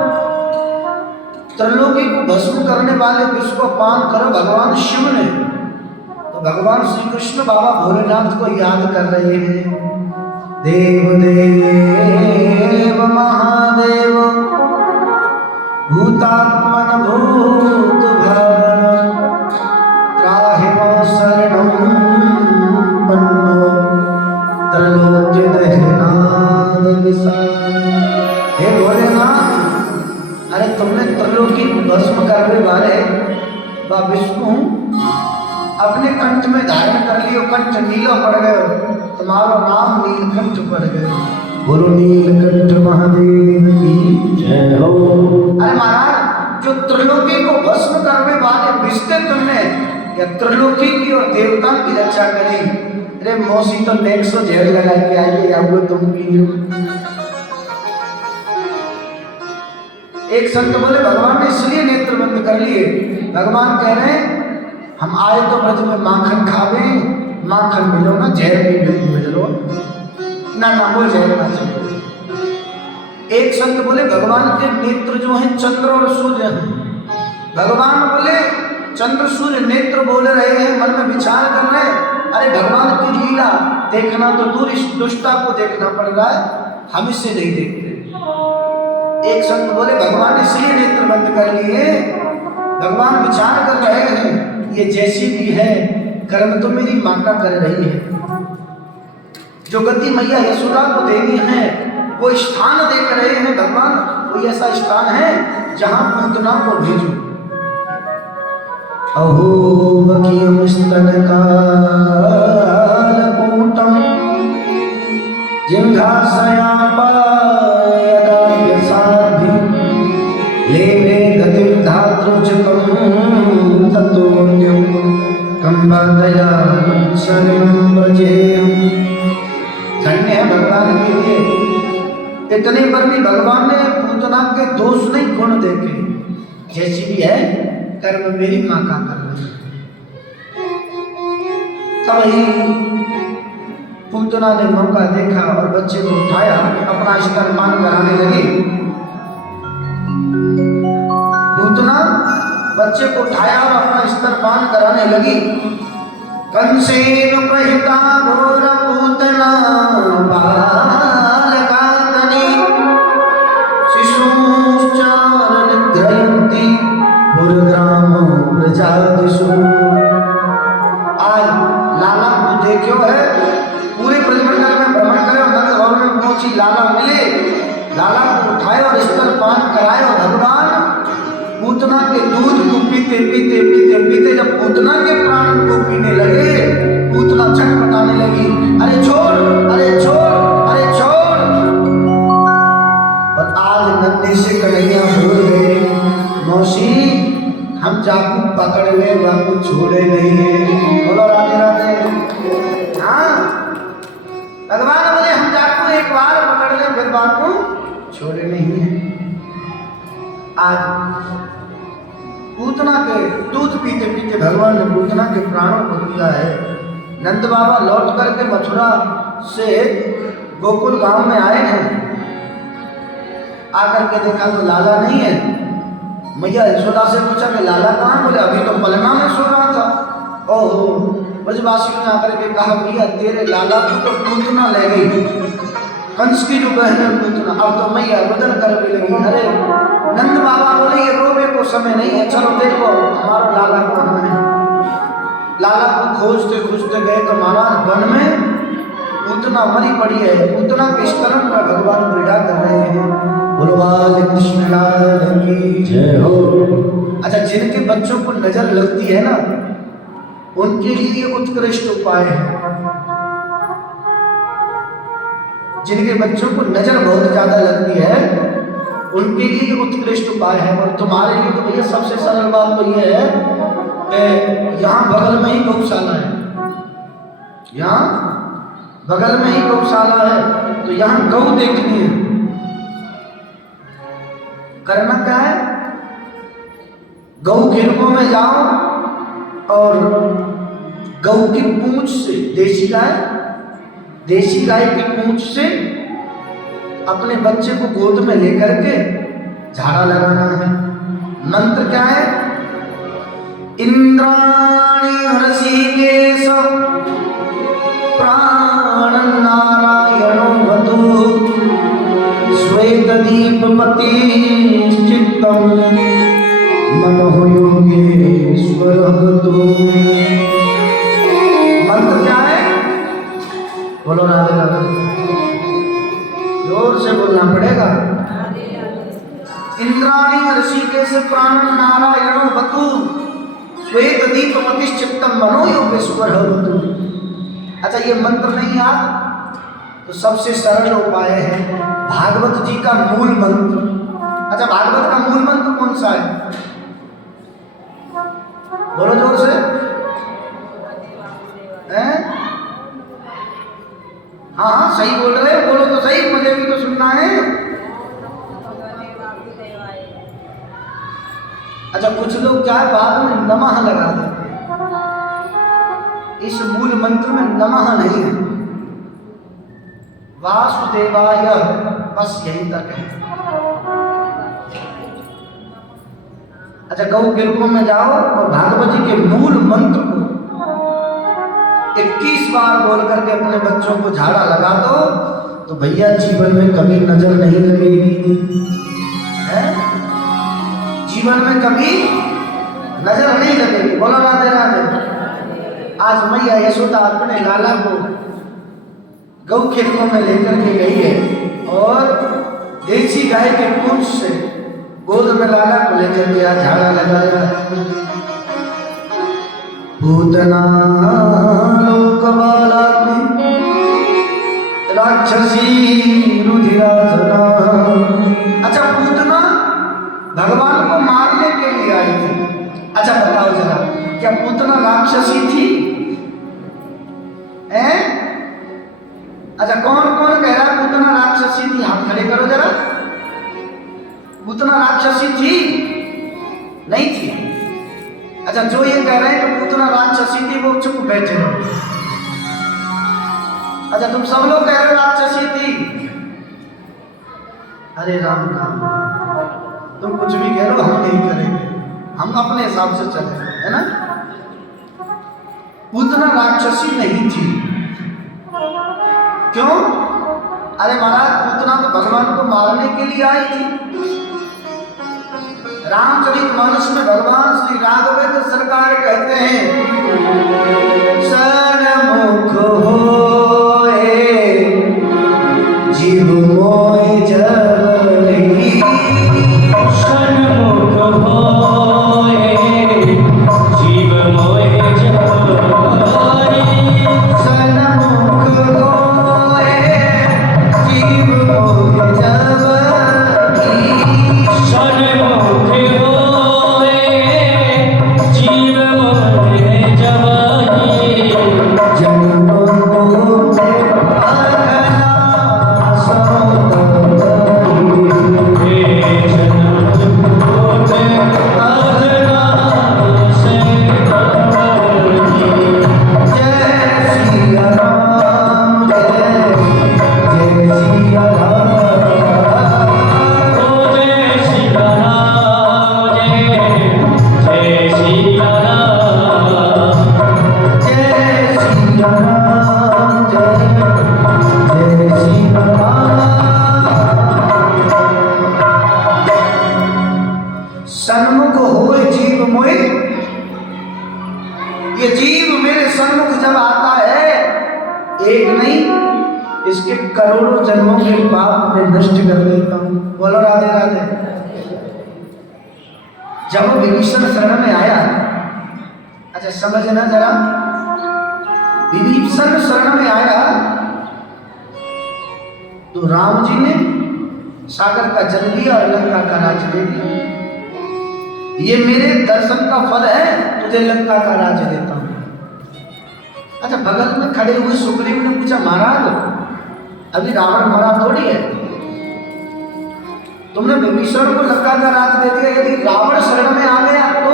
त्रिलोकी को भस्म करने वाले विश्व को पान करो भगवान शिव ने। तो भगवान श्री कृष्ण बाबा भोलेनाथ को याद कर रहे हैं। देव देव महादेव भूतात्मन भूत भावन त्राहि मां शरणं पन्नो त्रैलोक्य दहनाद विशाल। हे भोलेनाथ, अरे तुमने त्रिलोकी को भस्म करने वाले व विष्णु अपने कंठ में धारण कर लियो, कंठ नीलो पड़ गयो, तुम्हारा नाम नीलकंठ पड़ गयो। बोलो नीलकंठ महादेव की जय हो। अरे महाराज जो त्रिलोकी को भस्म करने वाले विष्णु तुमने या त्रिलोकी की और देवता की रक्षा करी। अरे मौसी तो नेक्स्ट जेल लगा के आइए, आपको तुम की। एक संत बोले भगवान ने इसलिए नेत्र बंद कर लिए। भगवान कह रहे हैं हम आए तो ब्रज में माखन खावे, माखन मिलो ना जहर भी मिलो ना, ना वो जहर ना चलो। एक संत बोले भगवान के नेत्र जो हैं चंद्र और सूर्य हैं। भगवान बोले चंद्र सूर्य नेत्र बोल रहे हैं, मन में विचार कर रहे हैं, अरे भगवान की लीला देखना तो दूर, इस दुष्टा को देखना पड़ रहा है, हम इससे नहीं देखते। एक संत बोले भगवान ने इसलिए नेत्र बंद कर लिए, भगवान विचार कर रहे हैं ये जैसी भी है कर्म तो मेरी मां का कर रही है, जो गति मैया यशोदा को देनी है वो स्थान देख रहे हैं भगवान, कोई ऐसा स्थान है जहां पूतना को भेजो। अहो बकियम स्तनकालकूटम जिंघासयापायदाभ्यसाभि लेवे गतिं धातृचकं ततोऽन्यं कंबदया शरणं व्रजेयम्। धन्य है भगवान के लिए, इतने पर भी भगवान ने पूतना के दोष नहीं गुण देखे, जैसी भी है कर्म मेरी मां का कर रही है। तभी पूतना ने मौका देखा और बच्चे को उठाया, अपना स्तनपान कराने लगी। पूतना बच्चे को उठाया और अपना स्तनपान कराने लगी। कंसेन प्रहिता घोर पूतना बालकातनी शिशुश्चारण ग्रहन्ति पुरग्राम प्रजादिषु। आज लाला को देखो है, पूरे ब्रजमंडल में भ्रमण करे, नंद भवन में पहुंची लाला मिले, लाला को उठाए और स्तनपान कराए। और भगवान पूतना के दूध को पीते पीते पीते पीते जब पूतना के प्राण को पीने लगे, पूतना छटपटाने लगी, अरे छोड़, अरे छोड़, अरे छोड़। और आज नन्हे से कन्हैया बोल गए, मौसी हम चाकू पकड़ ले, बापू छोड़े नहीं है। बोलो राधे राधे। हाँ, भगवान बोले हम चाकू एक बार पकड़ ले, फिर बापू छोड़े नहीं है। आज पूतना के दूध पीते पीते भगवान ने पूतना के प्राणों को दिया है। नंद बाबा लौट करके मथुरा से गोकुल गांव में आए हैं। आकर के देखा तो लाला नहीं है। मैया यशोदा से पूछा कि लाला कहाँ? बोले अभी तो पलना में सो रहा था। ओहो, ब्रजवासियों ने आकर के कहा भैया तेरे लाला को तो पूतना ले गई, कंस की जो बहन है पूतना। अब तो मैया रुदन कर भी लगी। अरे नंद बाबा बोले ये रोने को समय नहीं है, चलो देखो हमारा लाला कहाँ है। लाला को खोजते खोजते गए तो महाराज वन में पूतना मरी पड़ी है। पूतना के स्तरण पर भगवान क्रीड़ा कर रहे हैं। बोलो बाल कृष्ण लाल की जय हो। अच्छा, जिनके बच्चों को नजर लगती है ना, उनके लिए उत्कृष्ट उपाय है। जिनके बच्चों को नजर बहुत ज्यादा लगती है, उनके लिए उत्कृष्ट उपाय है। और तुम्हारे लिए तो भैया सबसे सरल बात तो यह है कि यहाँ बगल में ही गौशाला है। यहाँ बगल में ही गौशाला है, तो यहाँ गौ देखनी है। करना क्या है? गौ खेतों में जाओ और गौ की पूंछ से, देसी गाय की पूंछ से अपने बच्चे को गोद में लेकर के झाड़ा लगाना है। मंत्र क्या है? इंद्राणी हृषिकेश प्राण नारायणो वधू श्वेत दीपपति चित्तम मनोह योगेश्वर वधू। मंत्र क्या है? बोलो राधे राधे। जोर से बोलना पड़ेगा। इंद्राणी ऋषिकेश प्राण नारायणो वतु श्वेत दीपमति चित्तम मनो योगेश्वर वतु। अच्छा, ये मंत्र नहीं याद तो सबसे सरल उपाय है भागवत जी का मूल मंत्र। अच्छा, भागवत का मूल मंत्र कौन सा है? बोलो जोर से। हाँ हाँ सही बोल रहे हो, बोलो तो सही, मुझे भी तो सुनना है। अच्छा, कुछ लोग क्या बाद में नमः लगा देते हैं। इस मूल मंत्र में नमः नहीं है, वासुदेवाय, बस यही तक है। अच्छा, गौ के रूप में जाओ और भागवत जी के मूल मंत्र को 21 बार बोल करके अपने बच्चों को झाड़ा लगा दो, तो भैया जीवन में कभी नजर नहीं लगेगी। जीवन में कभी नजर नहीं लगेगी। बोलो राधे राधे। आज मैया यशोदा अपने लाला को गौ खेतों में लेकर के गई है और देसी गाय के पूंछ से गोद में लाला को लेकर के आज झाड़ा लगाया। पूतना लोकबाला राक्षसी रुधिराधना। अच्छा, पूतना भगवान को मारने के लिए आई थी। अच्छा बताओ जरा, क्या पूतना राक्षसी थी? अच्छा, कौन कौन कह रहा पूतना राक्षसी थी? हाथ खड़े करो जरा। पूतना राक्षसी थी? नहीं थी। अच्छा, जो ये कह रहे हैं कि पूतना राक्षसी थी वो चुप बैठे रहो। अच्छा, तुम सब लोग कह रहे हो राक्षसी थी। अरे राम राम, तुम कुछ भी कह लो, हम नहीं करेंगे, हम अपने हिसाब से चले, है ना। पूतना राक्षसी नहीं थी। क्यों? अरे महाराज, पूतना तो भगवान को मारने के लिए आई थी। रामचरितमानस में भगवान श्री राघवेंद्र सरकार कहते हैं, सन्मुख होए जीव मोय जबरी, सन्मुख होए मोहित। ये जीव मेरे सन्मुख जब आता है, एक नहीं इसके करोड़ों जन्मों के पाप में नष्ट कर देता हूं। बोलो राधे राधे। जब वो विभीषण शरण में आया, अच्छा समझना जरा, विभीषण शरण में आया तो राम जी ने सागर का जल लिया और लंका का राज दे दिया। ये मेरे दर्शन का फल है, तुझे लंका का राज देता हूं। अच्छा, बगल में खड़े हुए सुग्रीव ने पूछा, महाराज अभी रावण मरा थोड़ी है, तुमने विभीषण को लंका का राज दे दिया, यदि रावण शरण में आ गया तो?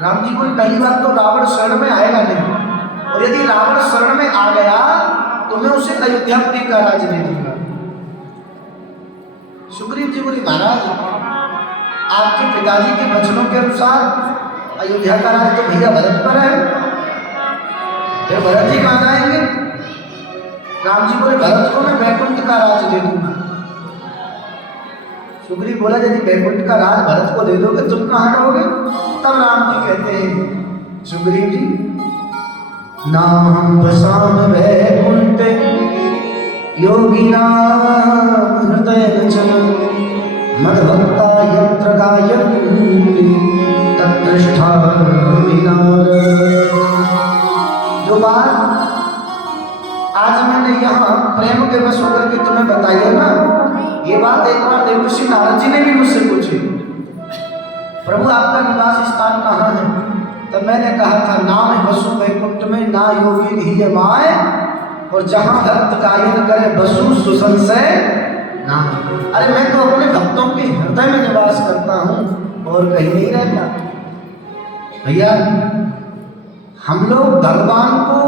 राम जी को पहली बात तो रावण शरण में आएगा नहीं, और यदि रावण शरण में आ गया तो मैं उसे अयोध्यापुरी का राज दे दूंगा। सुग्रीव जी बोले, महाराज आपके पिताजी के वचनों के अनुसार अयोध्या का राज तो भैया भरत पर है, फिर भरत जी कहाँ जाएंगे? राम जी बोले, भरत को मैं वैकुंठ का राज दे दूंगा। सुग्रीव बोला, यदि वैकुंठ का राज भरत को दे दोगे तुम कहाँ रहोगे? तब राम जी कहते हैं, सुग्रीव जी नाम बसाम वैकुंठ योगिना हृदय रचन मदभक्ता यत्र गायन्ति तत्पृष्ठा विनार। जो बात आज मैंने यहाँ प्रेम के वश होकर के तुम्हें बताई है ना, ये बात एक बार देवऋषि नारद जी ने भी मुझसे पूछी, प्रभु आपका निवास स्थान कहाँ है? तब मैंने कहा था, नाम वसु वैकुंठ में ना योगी ही माय, और जहाँ भक्त गायन करे वसु सुसंशय नाम। अरे मैं तो अपने भक्तों के हृदय में निवास करता हूँ और कहीं नहीं रहता। भैया हम लोग भगवान को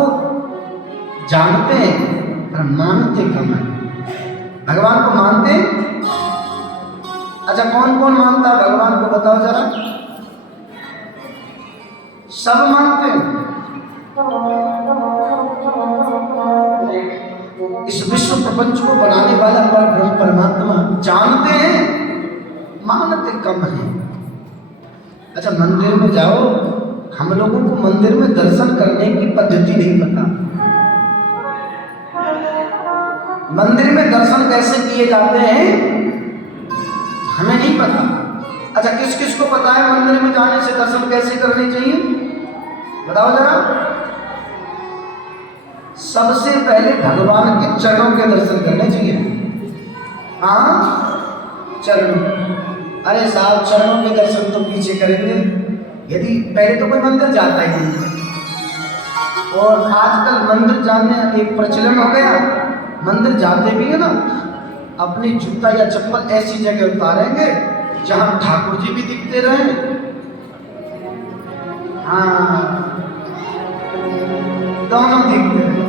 जानते हैं पर मानते कम है। भगवान को मानते? अच्छा कौन कौन मानता है भगवान को, बताओ जरा। सब मानते हैं। इस विश्व प्रपंच को बनाने वाला परब्रह्म परमात्मा जानते हैं, मानते कम है। अच्छा मंदिर में जाओ, हम लोगों को मंदिर में दर्शन करने की पद्धति नहीं पता। मंदिर में दर्शन कैसे किए जाते हैं हमें नहीं पता। अच्छा किस किस को पता है मंदिर में जाने से दर्शन कैसे करने चाहिए, बताओ जरा। सबसे पहले भगवान के चरणों के दर्शन करने चाहिए। हाँ चरणों, अरे साहब चरणों के दर्शन तो पीछे करेंगे यदि पहले तो कोई मंदिर जाता ही नहीं। और आजकल मंदिर जाने एक प्रचलन हो गया, मंदिर जाते भी है ना अपनी जूता या चप्पल ऐसी जगह उतारेंगे जहां ठाकुर जी भी दिखते रहे। हाँ दोनों दिखते रहे।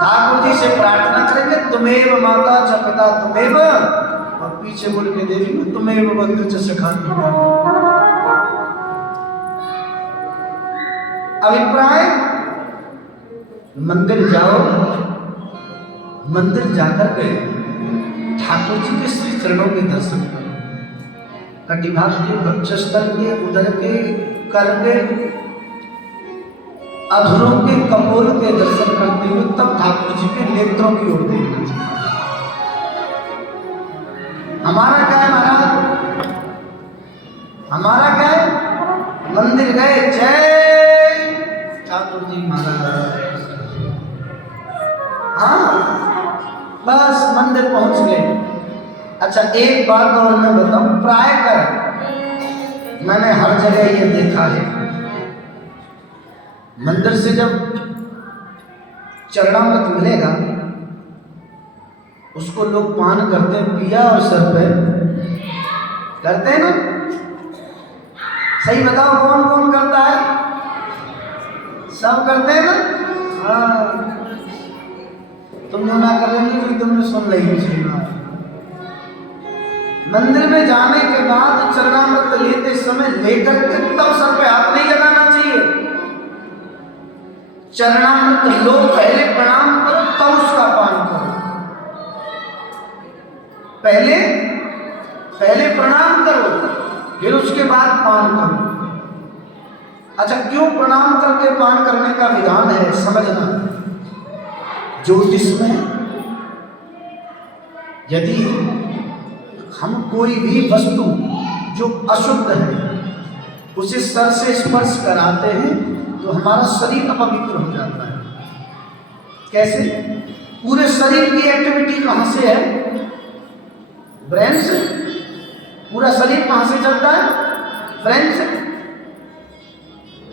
ठाकुर जी से प्रार्थना करेंगे, तुमेव माता च पिता तुमेव, और पीछे मुड़ के देखेंगे, तुमेव बंधु च सखा। अभिप्राय, मंदिर जाओ, मंदिर जाकर के ठाकुर जी के श्री चरणों के दर्शन करो। कटिभाग के, वक्षस्थल के, उदर के, कर के, अधरों के, कपोल के दर्शन करते हुए तब ठाकुर जी के नेत्रों की ओर देखना चाहिए। हमारा क्या है महाराज, हमारा क्या है, मंदिर गए जय ठाकुर जी महाराज, हाँ बस मंदिर पहुंच गए। अच्छा एक बात और मैं बताऊं, प्राय कर मैंने हर जगह ये देखा है, मंदिर से जब चरणामृत मिलेगा उसको लोग पान करते हैं, पिया और सर पे करते हैं ना। सही बताओ कौन कौन करता है, सब करते हैं ना। हाँ तुम जो ना करेंगे कि तुमने सुन नहीं सुना। मंदिर में जाने के बाद चरणामृत लेते समय लेकर के तब सर पे हाथ नहीं लगाना चाहिए। चरणामृत लो, पहले प्रणाम करो तब उसका पान करो। पहले प्रणाम करो फिर उसके बाद पान करो। अच्छा, क्यों प्रणाम करके पान करने का विधान है समझना। ज्योतिष में यदि हम कोई भी वस्तु जो अशुद्ध है उसे सर से स्पर्श कराते हैं तो हमारा शरीर अपवित्र हो जाता है। कैसे? पूरे शरीर की एक्टिविटी कहाँ से है? ब्रेन से। पूरा शरीर कहाँ से चलता है? ब्रेन से।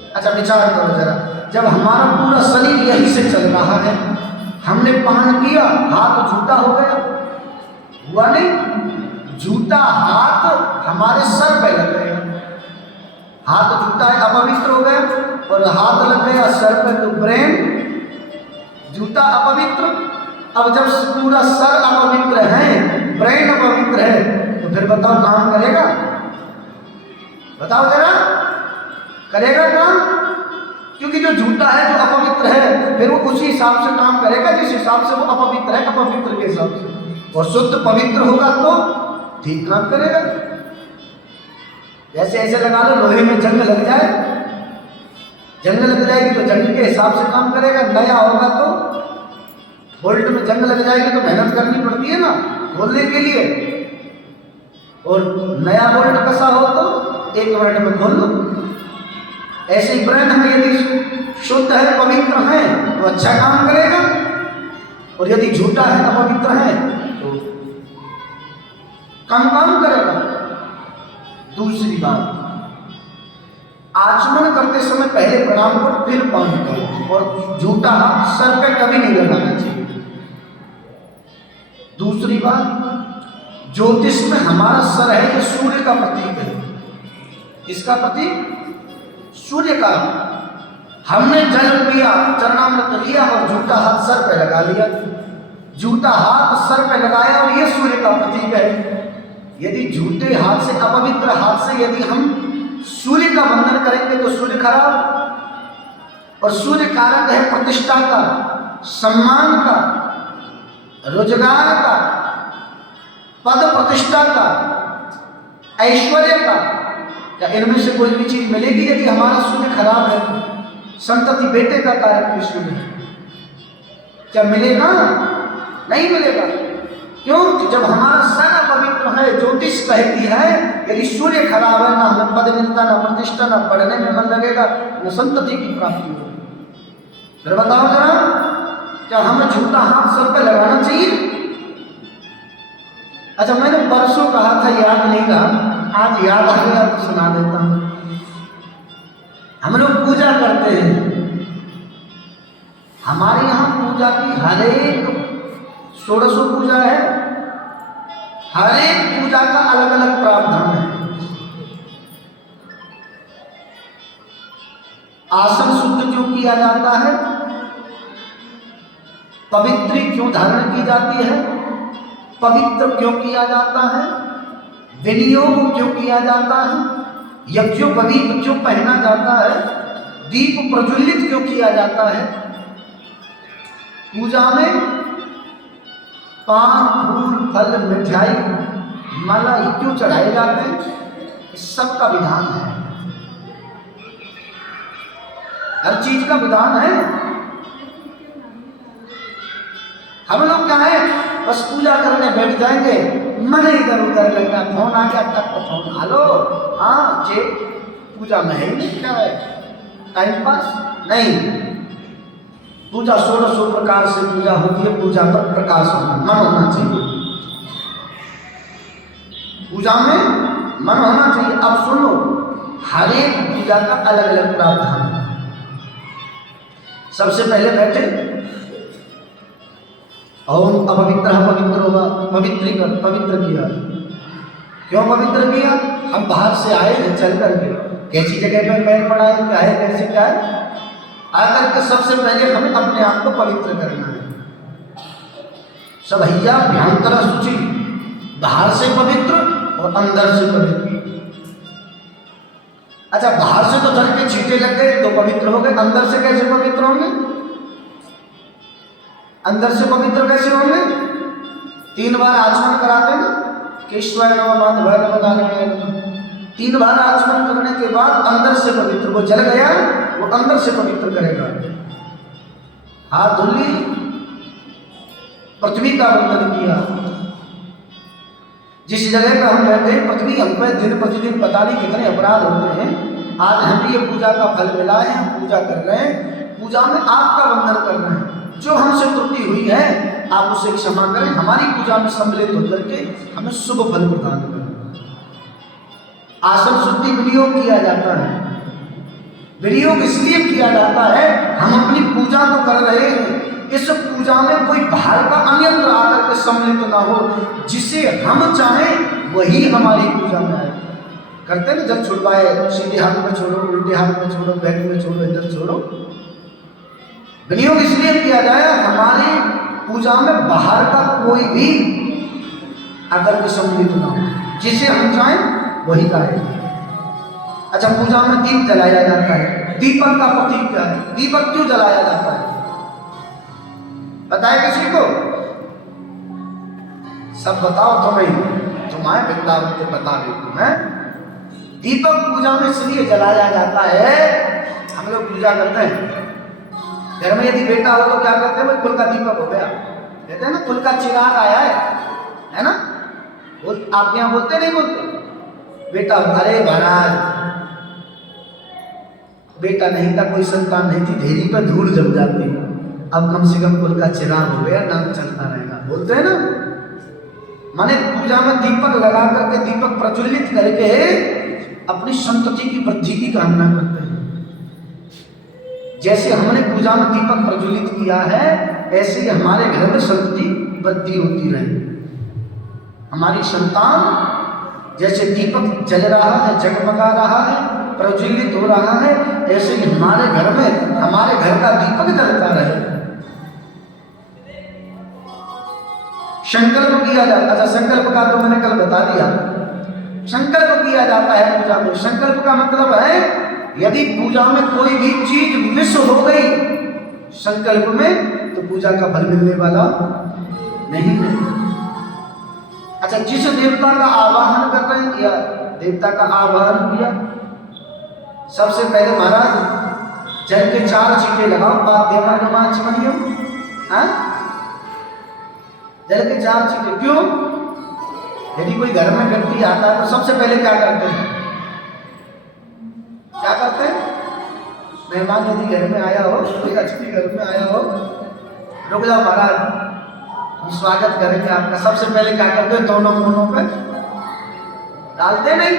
अच्छा विचार करो जरा, जब हमारा पूरा शरीर यही से चल रहा है, हमने पान किया, हाथ झूठा हो गया, हुआ नहीं? झूठा हाथ हमारे सर पे लग गया, हाथ झूठा है, अपवित्र हो गया, और हाथ लग गया सर पे तो ब्रेन झूठा अपवित्र। अब जब पूरा सर अपवित्र है, ब्रेन अपवित्र है, तो फिर बताओ काम करेगा? बताओ जरा, करेगा काम? क्योंकि जो झूठा है, जो अपवित्र है, फिर वो उसी हिसाब से काम करेगा जिस हिसाब से वो अपवित्र है, अपवित्र के हिसाब से। और शुद्ध पवित्र होगा तो ठीक काम करेगा। जैसे ऐसे लगा लो, लोहे में जंग लग जाए, जंग लग जाएगी तो जंग के हिसाब से काम करेगा। नया होगा तो बोल्ट में जंग लग जाएगी तो मेहनत करनी पड़ती है ना खोलने के लिए, और नया बोल्ट कसा हो तो 1 मिनट में खोल लो। ऐसे ही ब्रेन है, यदि शुद्ध है, पवित्र है तो अच्छा काम करेगा, और यदि झूठा है, अपवित्र है तो कम काम करेगा। दूसरी बात, आचमन करते समय पहले प्रणाम करो, फिर पान करो, और झूठा हाथ सर पे कभी नहीं लगाना चाहिए। दूसरी बात, ज्योतिष में हमारा सर है जो सूर्य का प्रतीक है। किसका प्रतीक? सूर्य का। हमने जल पिया, चरणामृत लिया और झूठा हाथ सर पे लगा लिया, झूठा हाथ सर पे लगाया, और ये सूर्य का प्रतीक है। यदि झूठे हाथ से, अपवित्र हाथ से यदि हम सूर्य का वंदन करेंगे तो सूर्य खराब। और सूर्य कारक है प्रतिष्ठा का, सम्मान का, रोजगार का, पद प्रतिष्ठा का, ऐश्वर्य का। क्या इनमें से कोई भी चीज मिलेगी यदि हमारा सूर्य खराब है? संतति बेटे का कारक भी सूर्य है, क्या मिलेगा? नहीं मिलेगा। क्यों? जब हमारा सर अपवित्र है, ज्योतिष कहती है यदि सूर्य खराब है, ना हमें पद मिलता, ना प्रतिष्ठा, ना पढ़ने में मन लगेगा, न संतति की प्राप्ति होगी। फिर बताओ जरा, क्या हमें झूठा हाथ सर पे लगाना चाहिए? अच्छा, मैंने परसों कहा था, याद नहीं रहा, आज याद आ गया तो सुना देता हूं। हम लोग पूजा करते हैं, हमारे यहाँ पूजा की हर एक 1600 पूजा है, हर एक पूजा का अलग अलग प्रावधान है। आसन शुद्ध क्यों किया जाता है? पवित्री क्यों धारण की जाती है? पवित्र क्यों किया जाता है? विनियोग क्यों किया जाता है? यज्ञोपवीत क्यों पहना जाता है? दीप प्रज्वलित क्यों किया जाता है? पूजा में पान, फूल, फल, मिठाई, माला ये क्यों चढ़ाए जाते हैं? इस सब का विधान है, हर चीज का विधान है। हम लोग क्या है, बस पूजा करने बैठ जाएंगे, मन इधर उधर लगना, फोन आ गया तक तो फोन, हेलो, हाँ जे, पूजा में है नहीं, क्या है टाइम पास नहीं। पूजा 1600 प्रकार से पूजा होती है, पूजा पर प्रकाश होना, मन होना चाहिए, पूजा में मन होना चाहिए। अब सुनो, हर एक पूजा का अलग अलग प्रावधान है। सबसे पहले बैठे, ओम अपवित्र पवित्र होगा, पवित्र किया। क्यों पवित्र किया? हम बाहर से आए हैं चल करके, कैसी जगह पर पैर पड़ा है, क्या है, कैसे क्या है, आकर के सबसे पहले हमें अपने आप को पवित्र करना है। सबैया भयंकर सूची, बाहर से पवित्र और अंदर से पवित्र। अच्छा, बाहर से तो जल के छींटे लग गए तो पवित्र हो गए, अंदर से कैसे पवित्र होंगे? अंदर से पवित्र कैसे होंगे? 3 बार आचमन कराते ना, केशवाय नमः, माधवाय नमः, नारायणाय नमः, 3 बार आचमन करने के बाद अंदर से पवित्र, वो जल गया वो अंदर से पवित्र करेगा। हाथ धुल ली, पृथ्वी का वंदन किया। जिस जगह पर हम बैठे हैं पृथ्वी हम पे दिन प्रतिदिन पता नहीं कितने अपराध होते हैं, आज हमें ये पूजा का फल मिला है, हम पूजा कर रहे हैं, पूजा में आपका वंदन कर रहे हैं। जो हमसे त्रुटि हुई है आप उसे क्षमा करें, हमारी पूजा में सम्मिलित होकर के हमें शुभ फल प्रदान करें। आसन शुद्धि विनियोग किया जाता है, विनियोग इसलिए किया जाता है हम अपनी पूजा तो कर रहे हैं, इस पूजा में कोई बाहर का अन्यंत्र आकर के सम्मिलित ना हो, जिसे हम चाहें वही हमारी पूजा में आए। करते ना जब छुड़वाए, सीधे हाथ में छोड़ो, उल्टे हाथ में छोड़ो, बैक में छोड़ो, इधर छोड़ो। विनियोग इसलिए किया जाए हमारी पूजा में बाहर का कोई भी आकर के सम्मिलित ना हो, जिसे हम चाहें वही गाए। अच्छा, पूजा में दीप जलाया जाता है, दीपक का प्रतीक क्या है, दीपक क्यों जलाया जाता है बताए किसी को? सब बताओ तुम्हें वृंदावन के बता देती है। दीपक पूजा में इसलिए जलाया जाता है, हम लोग पूजा करते हैं घर में, यदि बेटा हो तो क्या करते हैं, भाई कुल का दीपक हो गया, कहते हैं ना कुल का चिराग आया है ना, आप यहाँ बोलते नहीं बोलते बेटा? अरे महाराज बेटा नहीं था, कोई संतान नहीं थी, ढेरी पर धूल जम जाती, अब कम से कम कुल का चिराग हो गया, नाम चलता रहेगा, बोलते हैं ना। माने पूजा में दीपक लगा करके, दीपक प्रज्वलित करके अपनी संतति की वृद्धि की कामना करते हैं। जैसे हमने पूजा में दीपक प्रज्वलित किया है, ऐसे ही हमारे घर में संतति वृद्धि होती रहे। हमारी संतान जैसे दीपक जल रहा है, जगमगा रहा है, प्रज्वलित हो रहा है, ऐसे ही हमारे घर में, हमारे घर का दीपक जलता रहे। संकल्प किया जाता, अच्छा संकल्प का तो मैंने कल बता दिया, संकल्प किया जाता है पूजा में। संकल्प का मतलब है यदि पूजा में कोई भी चीज मिस हो गई संकल्प में तो पूजा का फल मिलने वाला नहीं है। अच्छा, जिस देवता का आवाहन कर रहे हैं या देवता का आवाहन किया, सबसे पहले महाराज जल के 4 छींटे लगाओ, जल के 4 छींटे। क्यों? यदि कोई घर में व्यक्ति आता है तो सबसे पहले क्या करते हैं, क्या करते हैं? मेहमान यदि घर में आया हो, कोई अतिथि घर में आया हो, रुक जाओ महाराज हम स्वागत करेंगे आपका, सबसे पहले क्या करते हैं, दोनों कोनों पे डालते नहीं?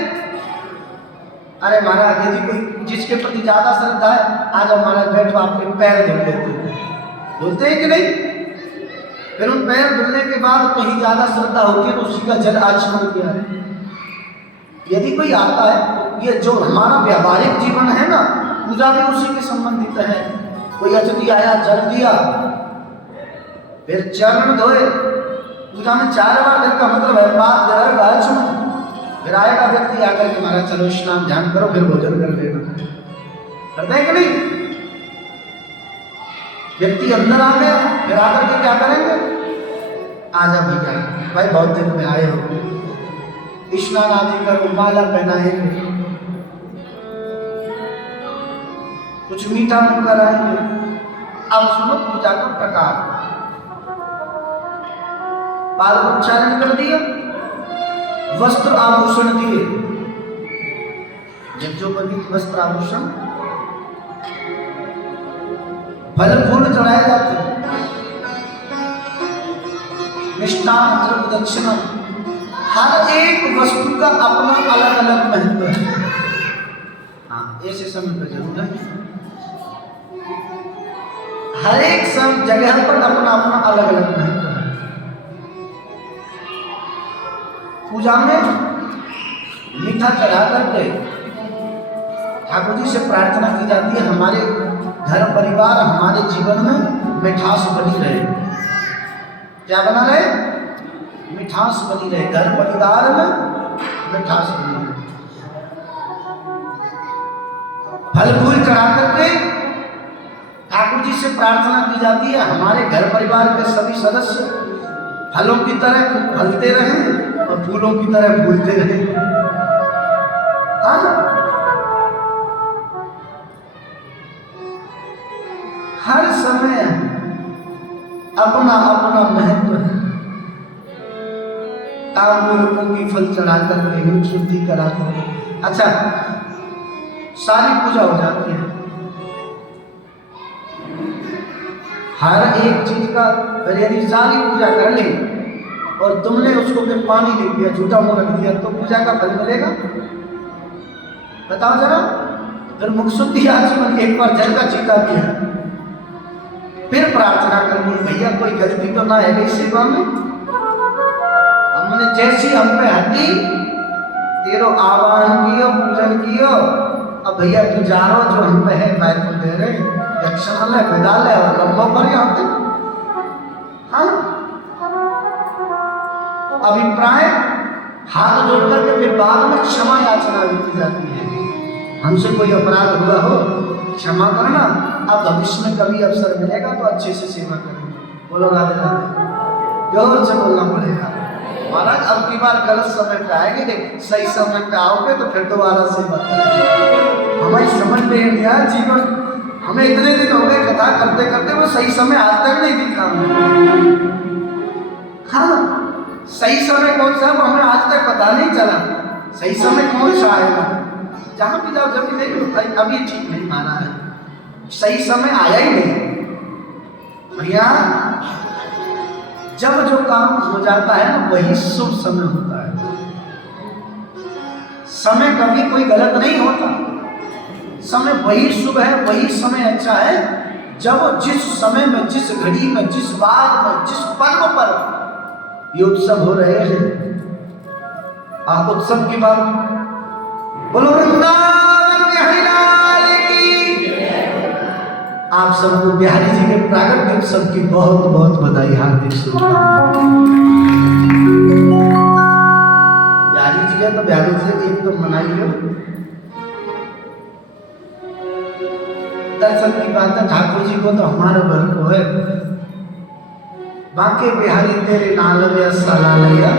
अरे महाराज यदि कोई जिसके प्रति ज्यादा श्रद्धा है, आ जाओ महाराज बैठो, आपके पैर धुल देते हैं, धुलते हैं कि नहीं? फिर उन पैर धुलने के बाद कहीं ज्यादा श्रद्धा होती है तो उसी का जल आचमन किया है। यदि कोई आता है, ये जो हमारा व्यावहारिक जीवन है ना, पूजा भी उसी के संबंधित है। कोई अतिथि आया, जल दिया, फिर चरण धोए, पूजा में 4 बार जल का मतलब है पाद अर्घ आचमन। फिर आएगा व्यक्ति आकर के महाराज चलो स्नान ध्यान करो, फिर भोजन कर लेना, करते हैं कि नहीं? व्यक्ति अंदर आ गया, फिर आकर के क्या करेंगे, आजा भैया भाई बहुत दिन में आए हो, स्नान आदि करो, माला पहनाएंगे, कुछ मीठा मुंह कराएंगे। अब सुनो पूजा का प्रकार, पादोच्चारण कर दिया, वस्त्र आभूषण दिए, यज्ञोपवीत वस्त्र आभूषण, फल फूल चढ़ाए जाते हैं, मिष्टान द्रव्य दक्षिणा, हर एक वस्तु का अपना अलग अलग महत्व है। हाँ, ऐसे समय पर जरूर है, हर एक सब जगह पर अपना अपना अलग अलग महत्व है। पूजा में मीठा चढ़ा करके ठाकुर जी से प्रार्थना की जाती है हमारे घर परिवार, हमारे जीवन में मिठास बनी रहे। क्या बना रहे? मिठास बनी रहे, घर परिवार में मिठास बनी रहे। फल फूल चढ़ा करके ठाकुर जी से प्रार्थना की जाती है हमारे घर परिवार के सभी सदस्य फलों की तरह फलते रहें और फूलों की तरह फूलते रहें। हाँ ना? हर समय अपना अपना महत्व है। काम में रूपी फल चढ़ाकर गेहूं शुद्धि कराकर, अच्छा सारी पूजा हो जाती है। हर एक चीज का यदि सारी पूजा कर ली और तुमने उसको फिर पानी दे दिया, झूठा मुंह रख दिया, तो पूजा का फल मिलेगा? बताओ जरा। फिर मुख शुद्धि आचमन, एक बार जल का छींटा दिया, फिर प्रार्थना करनी, भैया कोई गलती तो ना है गई सेवा में, हमने जैसी हम पे हटी तेरो आह्वान कियो, पूजन कियो, अब भैया तू जानो जो हम पे है मैं तो दे रहे दक्षिणा ले, विदा ले और लंबो पर आते। हाँ, अभिप्राय हाथ जोड़ करके फिर बाद में क्षमा याचना भी की जाती है। हमसे कोई अपराध हुआ हो क्षमा करना, अब भविष्य में कभी अवसर मिलेगा तो अच्छे से सेवा करेंगे। बोलो राधे राधे, जोर से बोलना पड़ेगा। महाराज अब की बार गलत समय पे आएंगे, देख सही समय पे आओगे तो फिर दोबारा सेवा करेंगे। हमारी समझ में नहीं आया जीवन, हमें इतने दिन हो गए कथा करते करते, वो सही समय आज तक नहीं दिखा। हाँ, सही समय कौन सा वो हमें आज तक पता नहीं चला। सही समय कौन सा आएगा? जहाँ भी जाओ जब भी देखो अभी ठीक नहीं माना है, सही समय आया ही नहीं भैया। जब जो काम हो जाता है ना वही शुभ समय होता है। समय कभी कोई गलत नहीं होता, समय वही शुभ है, वही समय अच्छा है जब जिस समय में, जिस घड़ी में, जिस बार में, जिस पर्व पर ये उत्सव हो रहे हैं। आप उत्सव की बात बोलो, वृंदावन बिहारी लाल की। आप सबको बिहारी जी के प्रागट्य उत्सव की बहुत बहुत बधाई, हार्दिक शुभकामनाएं। बिहारी जी है तो बिहारी जी एक तो मनाइए। दर्शन की बात है, ठाकुर जी को तो हमारे घर को है। बाके बिहारी तेरे नाल में सला लिया,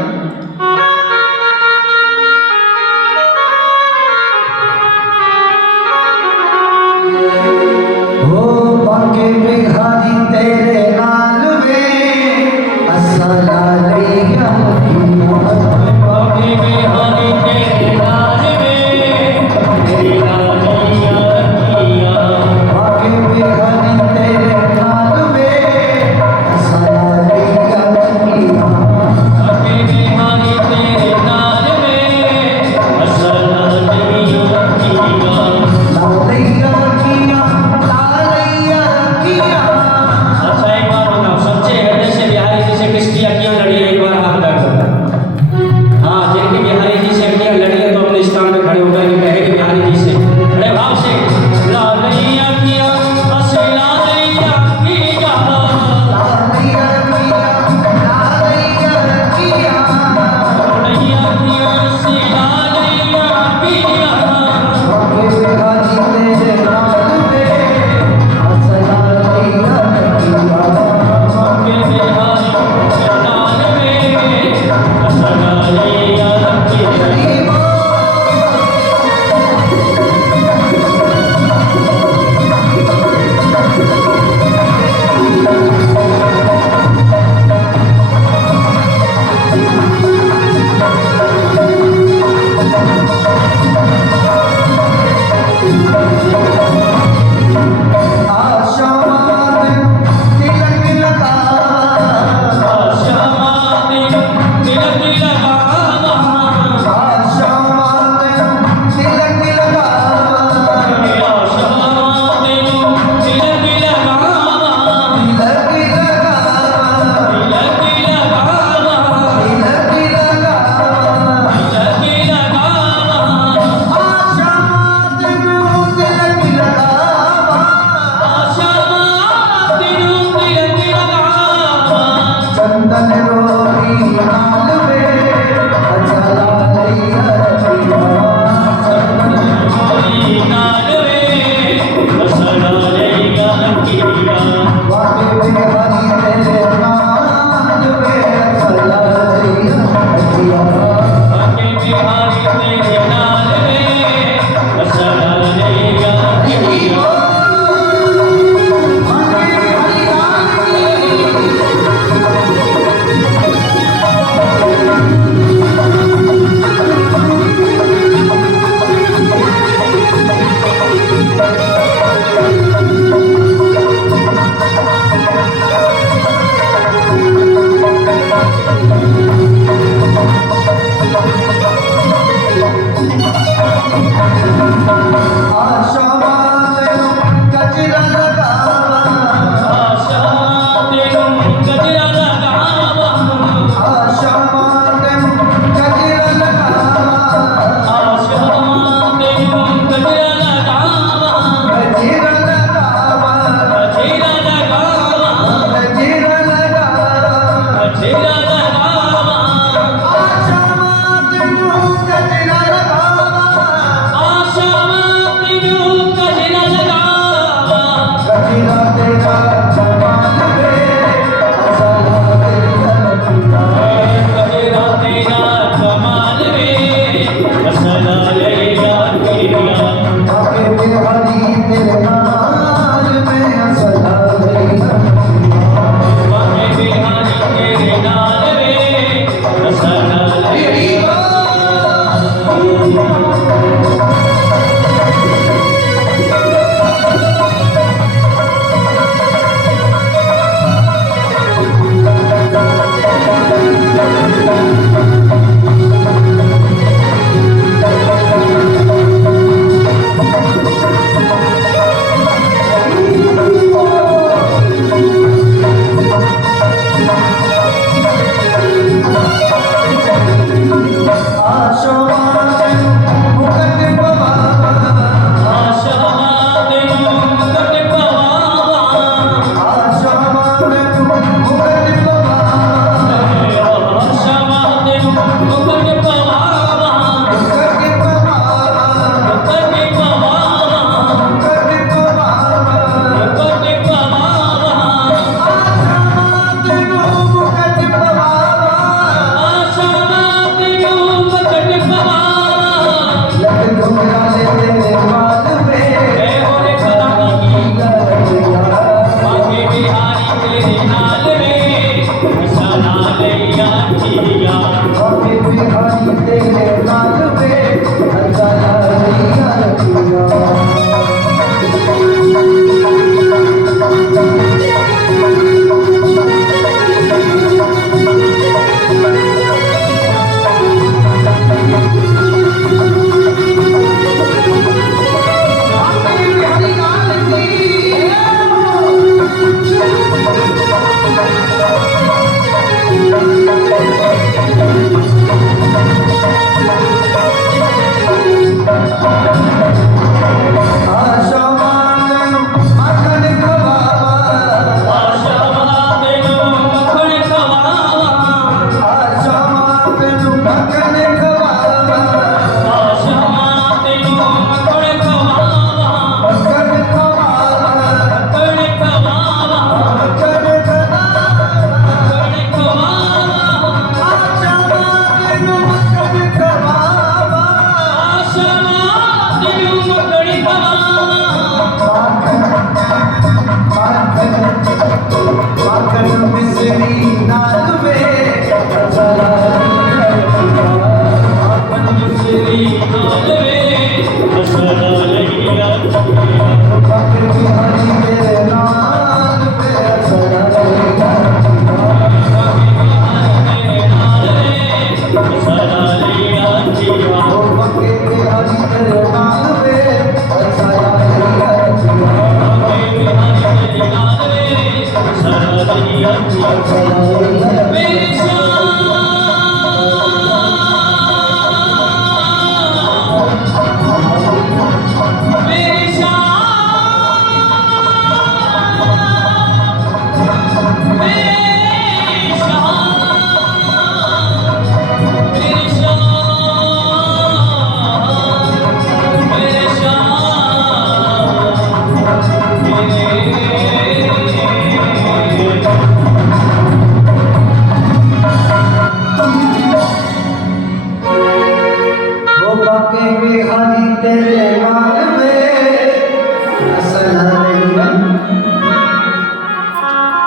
बाके बिहारी तेरे नाल में असला लिया, बाके बिहारी तेरे नाल में असला लिया, बाके बिहारी तेरे नाल में असला लिया, बाके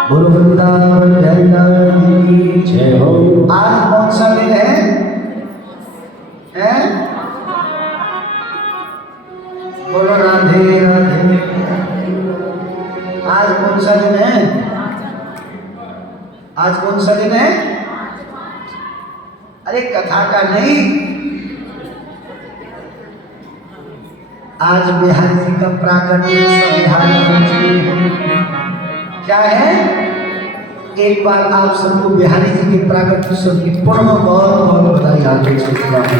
बोलो वृंदावन वृंदावन की जय हो। आज कौन सा दिन है? बोलो राधे राधे। आज कौन सा दिन है? आज कौन सा दिन है? अरे कथा का नहीं, आज बिहारी जी का प्राकट्य क्या है? एक बार आप सबको बिहारी जी के प्राकट्य उत्सव की पूर्ण बहुत बहुत बधाई आगे चलता है।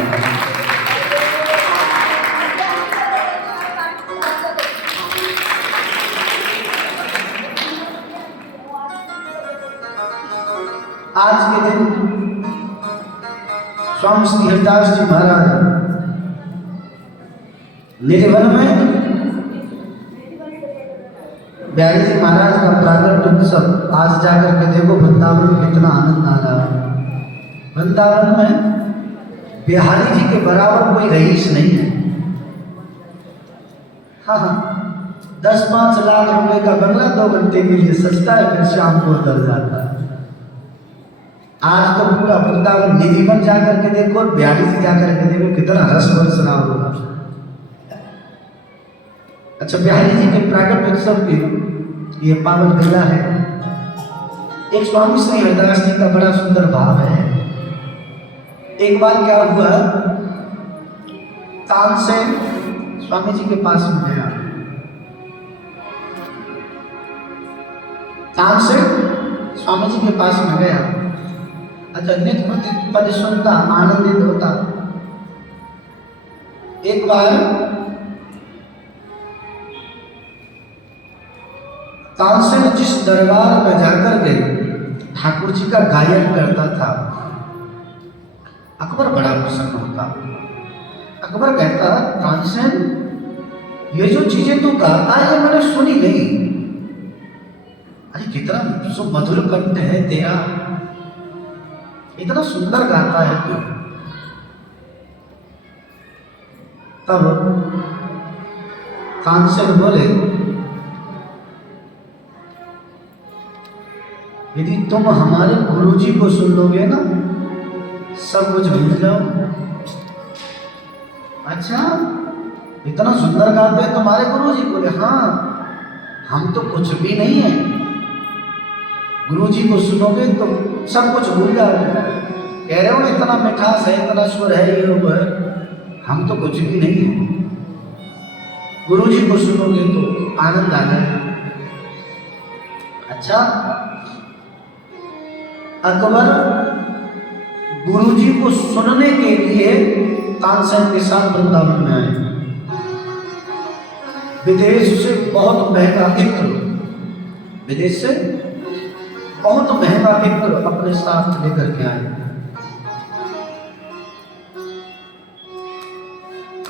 आज के दिन स्वामी श्री हरिदास जी महाराज निर्वन में बिहारी जी महाराज का प्राकट्य उत्सव आज जाकर के देखो वृंदावन में कितना आनंद आ रहा है। वृंदावन में बिहारी जी के बराबर कोई रईस नहीं है। हाँ हाँ, 10-5 लाख रुपए का बंगला 2 घंटे के लिए सस्ता है, फिर शाम को उतर जाता है। आज तो पूरा वृंदावन निधि बन जाकर के देखो और बिहारी जी जाकर के देखो कितना रस बरस रहा होगा। अच्छा, बिहारी जी के प्राकट्य उत्सव की ये पावन बेला है। एक स्वामी श्री हरिदास जी का बड़ा सुंदर भाव है। एक बार क्या हुआ, तानसेन स्वामी जी के पास में गया। तानसेन स्वामी जी के पास में गया। अच्छा, नित्य पद सुनता, आनंदित होता। एक बार तानसेन जिस दरबार में जाकर के ठाकुर जी का गायन करता था, अकबर बड़ा प्रसन्न होता। अकबर कहता, तानसेन ये जो चीजें तू गाता है ये मैंने सुनी नहीं। अरे कितना मधुर कंठ है तेरा, इतना सुंदर गाता है तू। तब तानसेन बोले, यदि तुम हमारे गुरुजी को सुन लोगे ना, सब कुछ भूल जाओ। अच्छा, इतना सुंदर गाते हैं तुम्हारे गुरुजी? बोले हाँ, हम तो कुछ भी नहीं है, गुरुजी को सुनोगे तो सब कुछ भूल जाओगे। कह रहे हो इतना मिठास है, इतना स्वर है, ये वो है, हम तो कुछ भी नहीं है, गुरुजी को सुनोगे तो आनंद आ जाएगा। अच्छा, अकबर गुरुजी को सुनने के लिए तानसेन के साथ वृंदावन में आए। विदेश से बहुत महंगा इत्र, विदेश से बहुत महंगा इत्र अपने साथ लेकर के आए।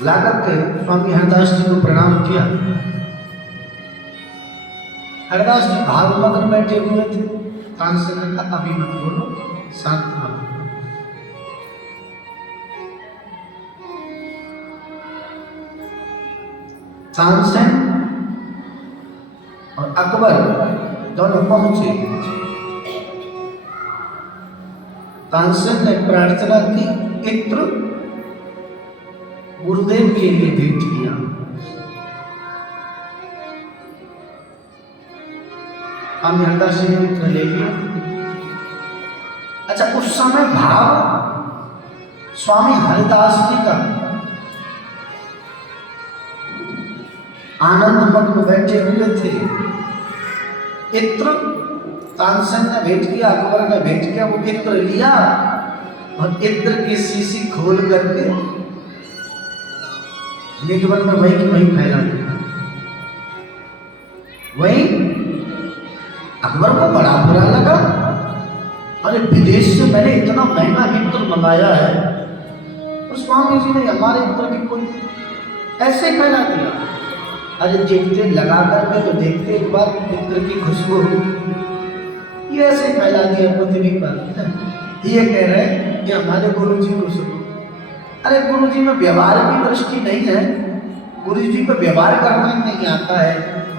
लाकर के स्वामी हरिदास जी को प्रणाम किया। हरिदास जी भावमग्न बैठे हुए थे। तानसेन ने कहा, अभी मत बोलो, शांत रहो। तानसेन और अकबर दोनों पहुंचे। तानसेन ने प्रार्थना की, इत्र गुरुदेव के लिए भेंट किया। हम हरदास जी ने इत्र ले लिया। अच्छा, उस समय भाव स्वामी हरिदास जी का आनंद मग्न बैठे हुए थे। इत्र तानसेन ने भेंट किया, अकबर ने भेंट किया, वो इत्र लिया और इत्र की शीशी खोल करके निधवन में वहीं की वहीं फैला दिया। वहीं अकबर को बड़ा बुरा लगा, अरे विदेश से मैंने इतना महंगा इत्र मंगाया है और स्वामी जी ने हमारे इत्र की कोई ऐसे फैला दिया। अरे देखते लगा करके तो देखते एक बार इत्र की खुशबू ये ऐसे फैला दिया पृथ्वी पर। ये कह रहे हैं कि हमारे गुरु जी को सुनो। अरे गुरु जी में व्यवहार की दृष्टि नहीं है, गुरु जी पे व्यवहार करना ही नहीं आता है,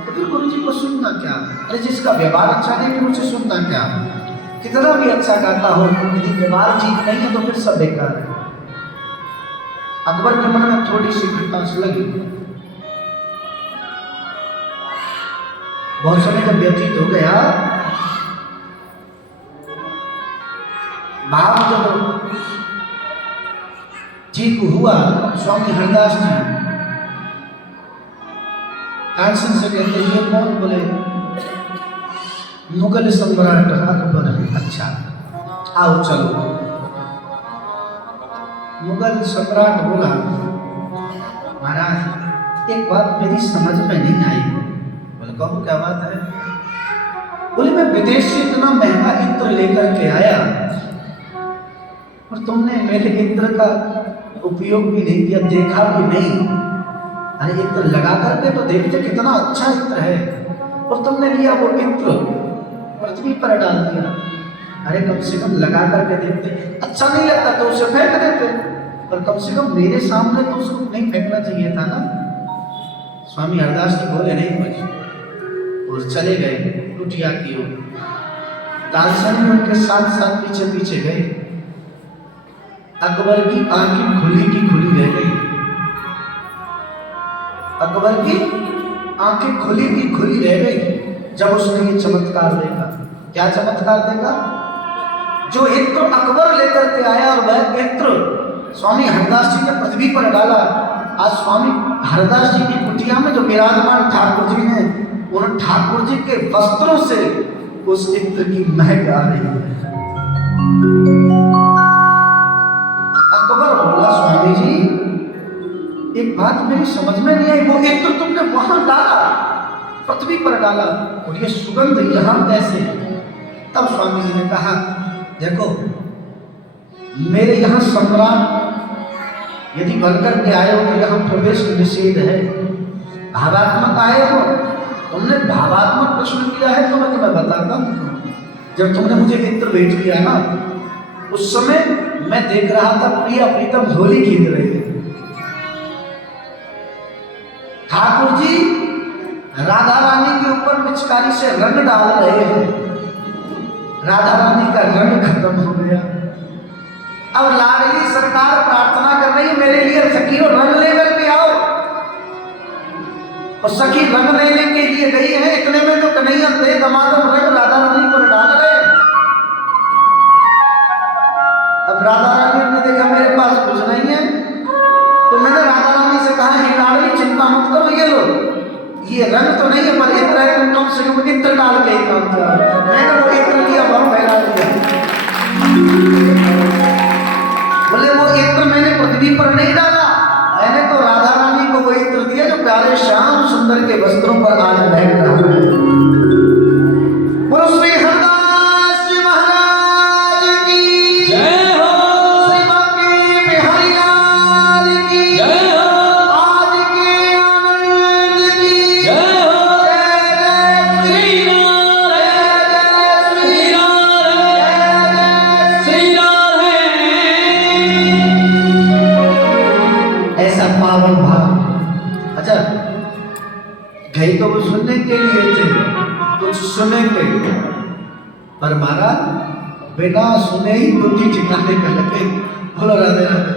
तो फिर गुरु जी को सुनना क्या? अरे जिसका व्यवहार अच्छा नहीं फिर उसे सुनना क्या? कितना भी अच्छा गाता हो, यदि व्यवहार ठीक नहीं है तो फिर सब बेकार है। अकबर के मन में थोड़ी सी खटास लगी। बहुत समय जब व्यतीत हो गया, भाव जब ठीक हुआ, स्वामी हरदास जी तानसेन से कहते ये कौन? बोले मुगल सम्राट अकबर। अच्छा आओ चलो। मुगल सम्राट बोला, महाराज एक बात मेरी समझ में नहीं आई। बोले कहो क्या बात है? बोले मैं विदेश से इतना महंगा इत्र लेकर के आया और तुमने मेरे इत्र का उपयोग भी नहीं किया, देखा भी नहीं। अरे इत्र लगा करके तो देखते कितना अच्छा इत्र है, और तुमने लिया वो इत्र पृथ्वी पर डाल दिया। अरे कम से कम लगा करके देखते, अच्छा नहीं लगता तो उसे फेंक देते, पर कम से कम मेरे सामने तो उसको नहीं फेंकना चाहिए था ना। स्वामी हरदास जी बोले नहीं कुछ और चले गए कुटिया की ओर। तानसेन उनके साथ साथ पीछे पीछे गए। अकबर की आंखें खुली की खुली रह गई। अकबर की आंखें खुली की खुली रह गई जब उसने ये चमत्कार देखा। क्या चमत्कार देखा? जो इत्र अकबर लेकर के आया और वह इत्र स्वामी हरदास जी ने पृथ्वी पर डाला। आज स्वामी हरदास जी की कुटिया में जो विराजमान ठाकुर जी ने, उन ठाकुर जी के वस्त्रों से उस इत्र की महक आ रही है। अकबर बोला, स्वामी जी एक बात मेरी समझ में नहीं आई, वो इत्र तुमने वहां डाला, पृथ्वी पर डाला, और ये सुगंध यहां कैसे? तब स्वामी जी ने कहा, देखो मेरे यहाँ सम्राट यदि बनकर के आए हो तो यहाँ प्रवेश निषेध है। भावात्मक आए हो, तुमने भावात्मक प्रश्न किया है तो मैं तुम्हें बताता हूँ। जब तुमने मुझे इत्र भेंट किया ना, उस समय मैं देख रहा था प्रिया प्रीतम होली खेल रहे थे। ठाकुर जी राधा रानी के ऊपर पिचकारी से रंग डाल रहे हैं। राधा रानी का रंग खत्म हो गया। अब लाडली सरकार प्रार्थना कर रही, मेरे लिए सखी हो रंग लेकर के आओ। और सखी रंग लेने के लिए गई है, इतने में तो कन्हैया दे दमादम रंग राधा रानी पर डाल रहे। अब राधा रानी ने देखा मेरे पास कुछ नहीं है, तो मैंने राधा रानी से कहा, हे लाडली चिंता मत करो, ये लो, ये रंग तो नहीं है पर इत्र है, तुम कम से कम इत्र डाल के काम करो। मैंने वो इत्र लिया, वह फैला दिया। बोले वो इत्र मैंने पृथ्वी पर नहीं डाला, मैंने तो राधा रानी को वो इत्र दिया जो प्यारे श्याम सुंदर के वस्त्रों पर आज बैठ रहा है। बोलो श्री हरदास जी महाराज की जय हो। श्री बांके बिहारी लाल की जय हो। आज के आनंद की जय हो। जय जय श्री राम जय श्री जय राम श्री राम है। ऐसा पावन भाव। अच्छा गए तो वो सुनने के लिए थे, कुछ सुनेंगे, पर महाराज बिना सुने ही बुद्धि ठिकाने पे लगे। बोलो राधे राधे,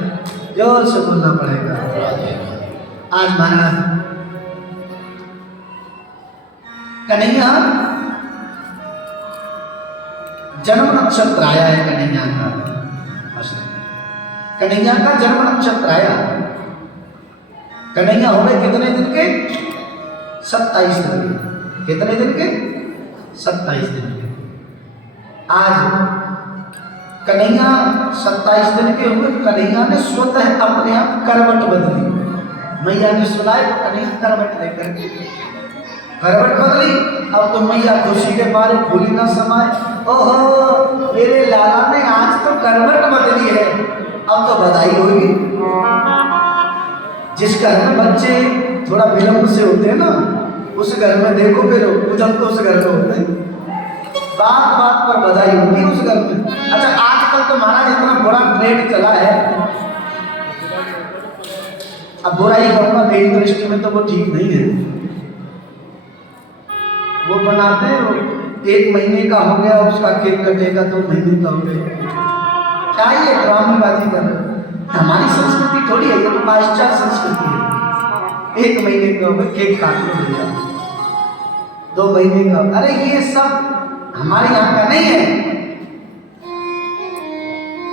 जोर से बोलना पड़ेगा। आज महाराज कन्हैया जन्म नक्षत्र आया है, कन्हैया का कन्हैया का जन्म नक्षत्र आया। कन्हैया हो गए कितने दिन के? 27 दिन के। कितने दिन के? 27 दिन के। आज कन्हैया 27 दिन के हुए। कन्हैया ने स्वतः अपने आप करवट बदली। मैया ने सुनाई तो कन्हैया करवट लेकर करवट बदली। अब तो मैया खुशी के मारे भूली ना समाए, ओहो मेरे लाला ने आज तो करवट बदली है, अब तो बधाई होगी। जिस घर में बच्चे थोड़ा विलंब से होते हैं ना, उस घर में देखो फिर पूजन तो उस घर में होते हैं, बात बात पर बधाई होती है उस घर में। अच्छा आजकल तो महाराज इतना बुरा ट्रेंड चला है, अब बुराई करना मेरी दृष्टि में तो वो ठीक नहीं है। वो बनाते हैं 1 महीने का हो गया उसका केक कटेगा, 2 महीने का हो गया, क्या ये ड्रामेबाजी कर रहे हैं? हमारी संस्कृति थोड़ी है, ये तो पाश्चात्य संस्कृति है। 1 महीने का हो गया केक काटने भैया, 2 महीने का, अरे ये सब हमारे यहाँ का नहीं है।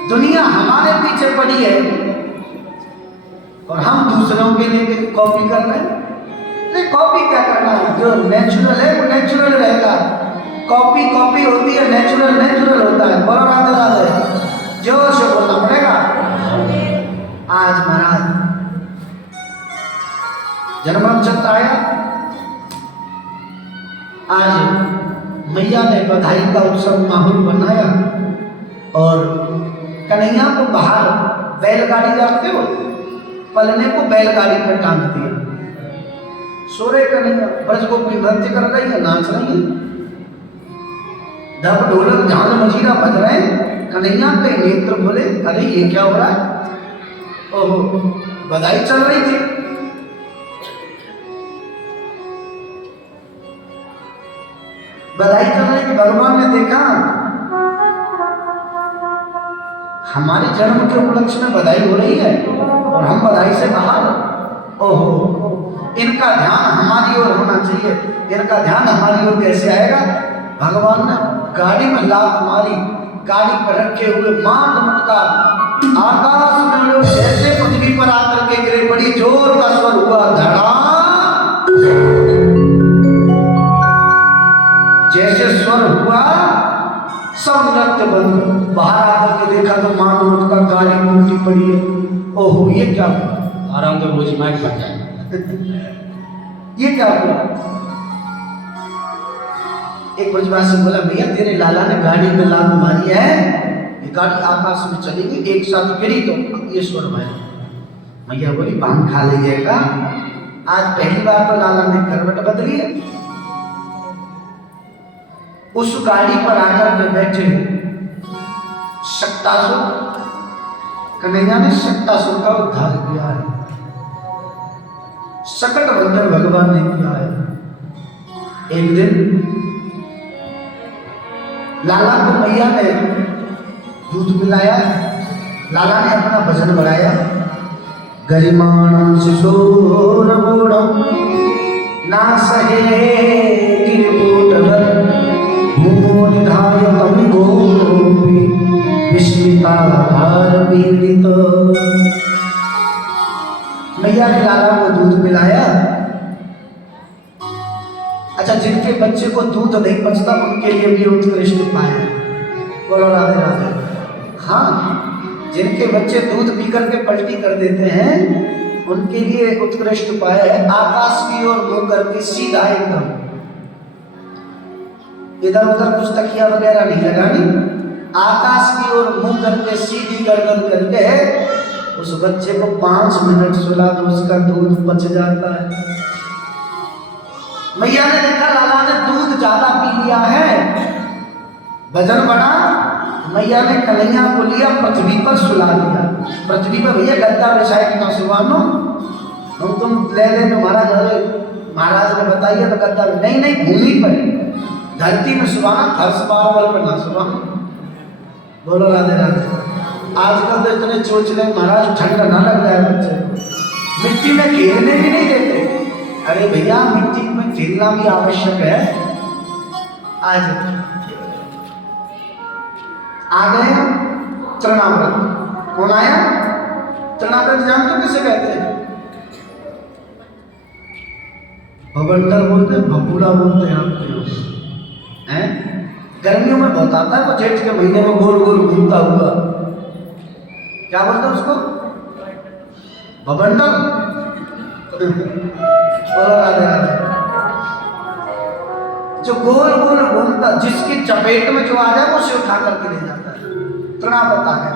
दुनिया हमारे पीछे पड़ी है और हम दूसरों के लिए कॉपी कर रहे हैं। नहीं कॉपी क्या करना है, जो नेचुरल है वो नेचुरल रहेगा। कॉपी कॉपी होती है, नेचुरल नेचुरल होता है। बोलो राधे राधे, जोर से बोलना पड़ेगा। आज महाराज जन्म नक्षत्र आया, आज मैया ने बधाई का उत्सव माहौल बनाया और कन्हैया को बाहर बैलगाड़ी जानते हो, पलने को बैलगाड़ी पर टांग दिया। सोरे कन्हैया ब्रजगोपी नृत्य कर रही है, नाच रही है, ढप ढोलक झाल मजीरा बज रहे हैं। कन्हैया के नेत्र बोले अरे ये क्या हो रहा है? ओहो बधाई चल रही थी। बधाई चल रही थी, भगवान ने देखा हमारे जन्म के उपलक्ष्य में बधाई हो रही है और हम बधाई से बाहर। ओहो इनका ध्यान हमारी ओर होना चाहिए, इनका ध्यान हमारी ओर कैसे आएगा? भगवान ने गाड़ी में लात मारी, गाड़ी पर रखे हुए मांड मटका आकाश में लोग जैसे पृथ्वी पर आकर के गिरे, बड़ी जोर का स्वर हुआ, धड़ा जैसे स्वर हुआ सब नृत्य बंद। बाहर आकर के देखा तो मांड मटका गाड़ी में उल्टी पड़ी है। ओहो ये क्या हुआ? आराम तो मुझे माइक बन जाए। ये क्या हुआ? एक ब्रजवासी बोला भैया तेरे लाला ने गाड़ी में लात मारी है, ये गाड़ी आकाश में चली गई, एक साथ गिरी तो ये स्वर भाई। मैया बोली पान खा लीजिएगा, आज पहली बार तो लाला ने करवट बदली है। उस गाड़ी पर आकर के बैठे शक्तासुर, कन्हैया ने शक्तासुर का उद्धार किया है, सकट बंधन भगवान ने किया है। एक दिन लाला को मैया ने दूध पिलाया, लाला ने अपना भजन बढ़ाया, गरिमाणं शिशोरमूढं ना सहे गिरिपूटवत् भूमो निधाय तं गोपी विस्मिताहारपीडित। मैया ने लाला को दूध पिलाया। अच्छा जिनके बच्चे को दूध नहीं पचता उनके लिए भी उत्कृष्ट उपाय है। बोलो राधे राधे। हाँ जिनके बच्चे दूध पी करके पलटी कर देते हैं उनके लिए उत्कृष्ट उपाय है, आकाश की ओर मुंह करके सीधा एकदम, इधर उधर कुछ तकिया वगैरह नहीं लगानी, आकाश की ओर मुंह करके सीधी गर्दन करके उस बच्चे को 5 मिनट सुला दो, उसका दूध पच जाता है। मैया ने देखा लाला ने दूध ज्यादा पी लिया है, वजन बढ़ा, मैया ने कन्हैया को लिया पृथ्वी पर सुला दिया। पृथ्वी पर भैया गद्दा बिछाए कि ना सुबानो, हम तुम ले ले तो महाराज ने बताया बताइए तो कहता है नहीं नहीं भूमि पर, धरती में सुबाना, फर्श मार्बल पर ना सुबाना। बोलो राधे राधे। आजकल तो इतने चोचले महाराज, ठंड ना लग जाए बच्चे को, मिट्टी में खेलने भी नहीं देते। अरे भैया मिट्टी में खेलना भी आवश्यक है। आज आ गए तृणाव्रत। कौन आया? तृणाव्रत जानते हो किसे कहते हैं? भवंडर बोलते हैं, भपूड़ा बोलते हैं आपके हैं। गर्मियों में बहुत आता है वो, जेठ के महीने में गोल गोल घूमता हुआ, क्या बोलते हैं उसको? भवंडर। जो गोल गोल घूमता, जिसकी चपेट में जो आ जाए वो उसे उठा करके ले जाता है। तृणाव्रत आ गया।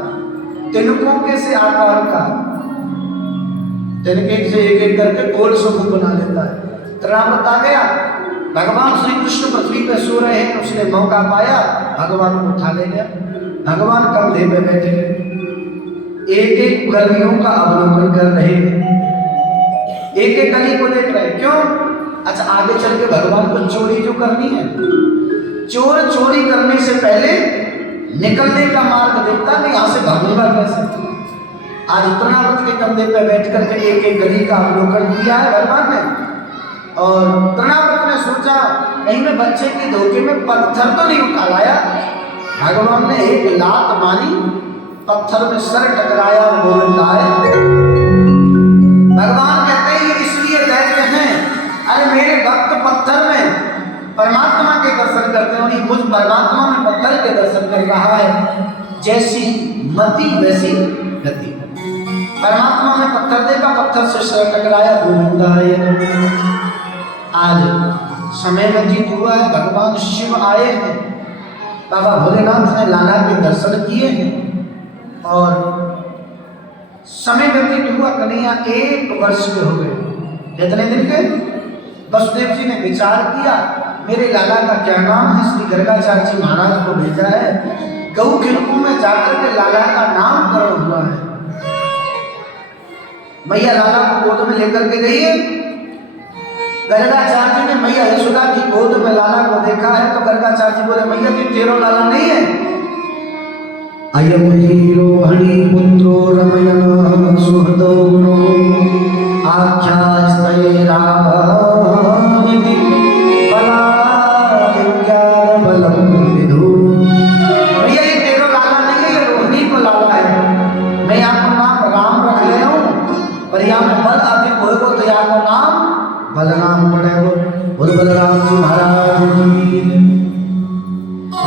तिनकों के से आकार का, तिनके से एक एक करके गोल समूह बना लेता है। तृणाव्रत आ गया। भगवान श्री कृष्ण पृथ्वी पे सो रहे हैं, उसने मौका पाया, भगवान को उठा ले गया। भगवान कंधे पे बैठे, एक एक गलियों का अवलोकन कर रहे हैं, एक एक गली को देख रहे हैं। क्यों? अच्छा, आगे चल के भगवान को चोरी जो करनी है, चोर चोरी करने से पहले निकलने का मार्ग देखता नहीं, यहां से भागूंगा कैसे। आज तृणाव्रत के कंधे पे बैठ करके एक एक गली का अवलोकन किया है भगवान ने। और तृणाव्रत ने सोचा कहीं मैं बच्चे के धोखे में पत्थर तो नहीं उठा लाया। भगवान ने एक लात मारी, पत्थर में सर टकराया, गोविंद आए। भगवान कहते हैं ये इसलिए दैत्य हैं, अरे मेरे भक्त पत्थर में परमात्मा के दर्शन करते हैं और ये मुझ परमात्मा में पत्थर के दर्शन कर रहा है। जैसी मति वैसी गति। परमात्मा में पत्थर देखा, पत्थर से सर टकराया, गोविंद आए। आज समय व्यतीत हुआ है, भगवान शिव आए हैं, बाबा भोलेनाथ ने लाला के दर्शन किए हैं और समय व्यतीत हुआ। कन्हैया 1 वर्ष के हो गए। कितने दिन के? वसुदेव जी ने विचार किया मेरे लाला का क्या नाम है, इसलिए गर्गाचार्य जी महाराज को भेजा है, गऊ खिलकू में जाकर के लाला का नामकरण हुआ है। मैया लाला को गोद में लेकर के गई है। गर्गाचार्य जी ने मैया यशोदा की गोद में लाला को देखा है तो गर्गाचार्य जी बोले मैया जी तेरो लाला नहीं है। अयम हीरो हणि पुत्रो रमयन सुहृदो गुणो आख्यास्तये राममिति बलादिज्ञान बलम विदु। भैया ये तेरो लाला नहीं है, ये रोहिणी को लाला है। मैं आपको नाम राम रख ले हूँ और यहाँ में बल अधिक होगा तो यहाँ को नाम बलराम पड़ेगा। बोल बलराम जी महाराज की।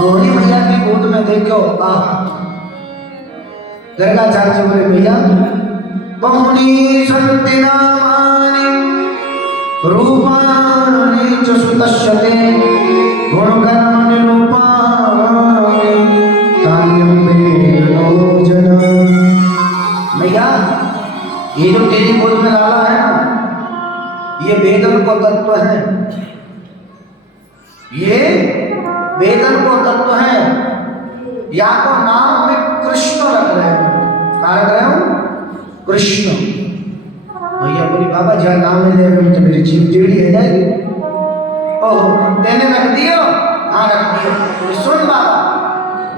रोहिणी मैया की गोद में देखो, गर्गाचार्य जी बोले भैया बहुनी संति नामानि रूपाणि च सुतश्यते गुणकर्म निरूपाणि तान्यं वेदनो जन। भैया ये जो तेरी गोद में लाला है ना, ये वेदन को तत्व है, ये वेदन को तत्व है। या को नाम में कृष्ण रख रहे हो, क्या रख रहे हो? कृष्ण। भैया बोली बाबा जहाँ नाम में ले तो मेरी जीभ टेढ़ी है जाएगी। ओह तेने रख दियो? हाँ रख दियो। सुन बाबा,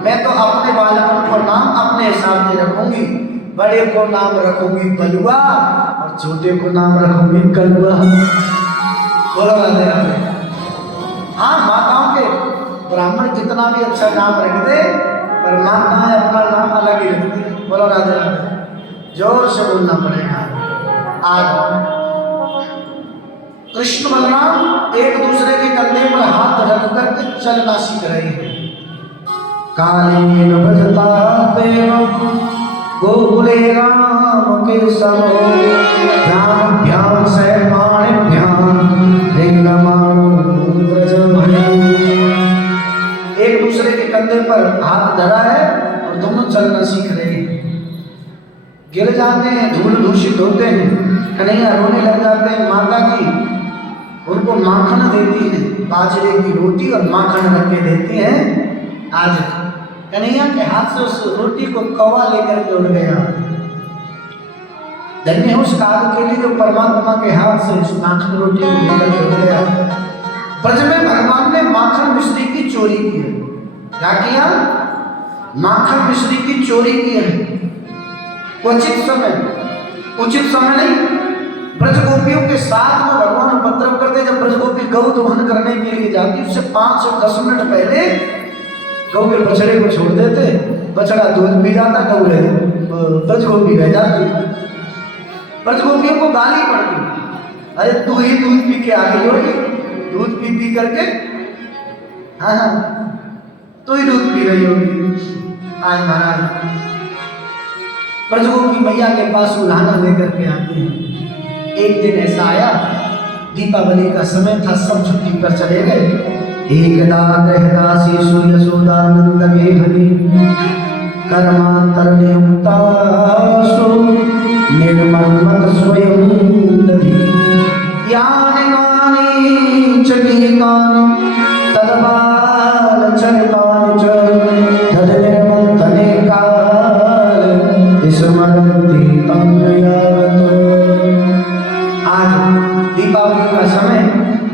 मैं तो अपने बालकों को नाम अपने हिसाब से रखूंगी। बड़े को नाम रखूंगी बलुआ और छोटे को नाम रखूंगी कलुआ। बोलो राधे राधे। हाँ माताओं के ब्राह्मण कितना भी अच्छा नाम रख दे पर माताएं अपना नाम अलग ही रखती है। बोलो राधे राधे। जोर से बोलना पड़ेगा। आज कृष्ण बलराम एक दूसरे के कंधे पर हाथ रख करके चलना सीख रहे हैं। कालेन भजता पेनो गोकुले राम के समो ध्यान ध्यान से पाणिभ्याम रिंगमानो व्रजमहि। एक दूसरे के कंधे पर हाथ धरा है और दोनों चलना सीख रहे हैं। गिर जाते हैं, धूल दूषित होते हैं, कन्हैया रोने लग जाते हैं। माता जी उनको माखन देती है, बाजरे की रोटी और माखन रख के देती है। आज कन्हैया के हाथ से उस रोटी को कौवा लेकर के उड़ गया। धन्य उस काल के लिए जो परमात्मा के हाथ से उस माखन रोटी को लेकर के उड़ गया। ब्रज में भगवान ने माखन मिश्री की चोरी की है। क्या किया? माखन मिश्री की चोरी की है। उचित समय नहीं, ब्रज गोपियों के साथ में भगवान उपद्रव करते। जब ब्रज गोपी गौ दोहन करने के लिए जाती, उससे 5 से 10 मिनट पहले गौ के बछड़े को छोड़ देते, बछड़ा दूध पी जाता, गौ ब्रज गोपी रह जाती। ब्रज गोपियों को गाली पड़ती, अरे तू ही दूध पी के आ गई होगी, दूध पी करके, हाँ तू ही दूध पी रही होगी। आज महाराज ब्रज गोपी मैया के पास उल्हाना लेकर के आते हैं। एक दिन ऐसा आया, दीपावली का समय था, सब छुट्टी पर चले गए। एकदा गृहदासीषु यशोदानंद गेहनि कर्मांतरण्यमुक्तासु निर्मन्मत स्वयं दधि यानि कानि च गीतानि तद्बाल चरितानि च तद्निर्मन्थने काल स्मरन्ति तं यावत्। आज दीपावली का समय,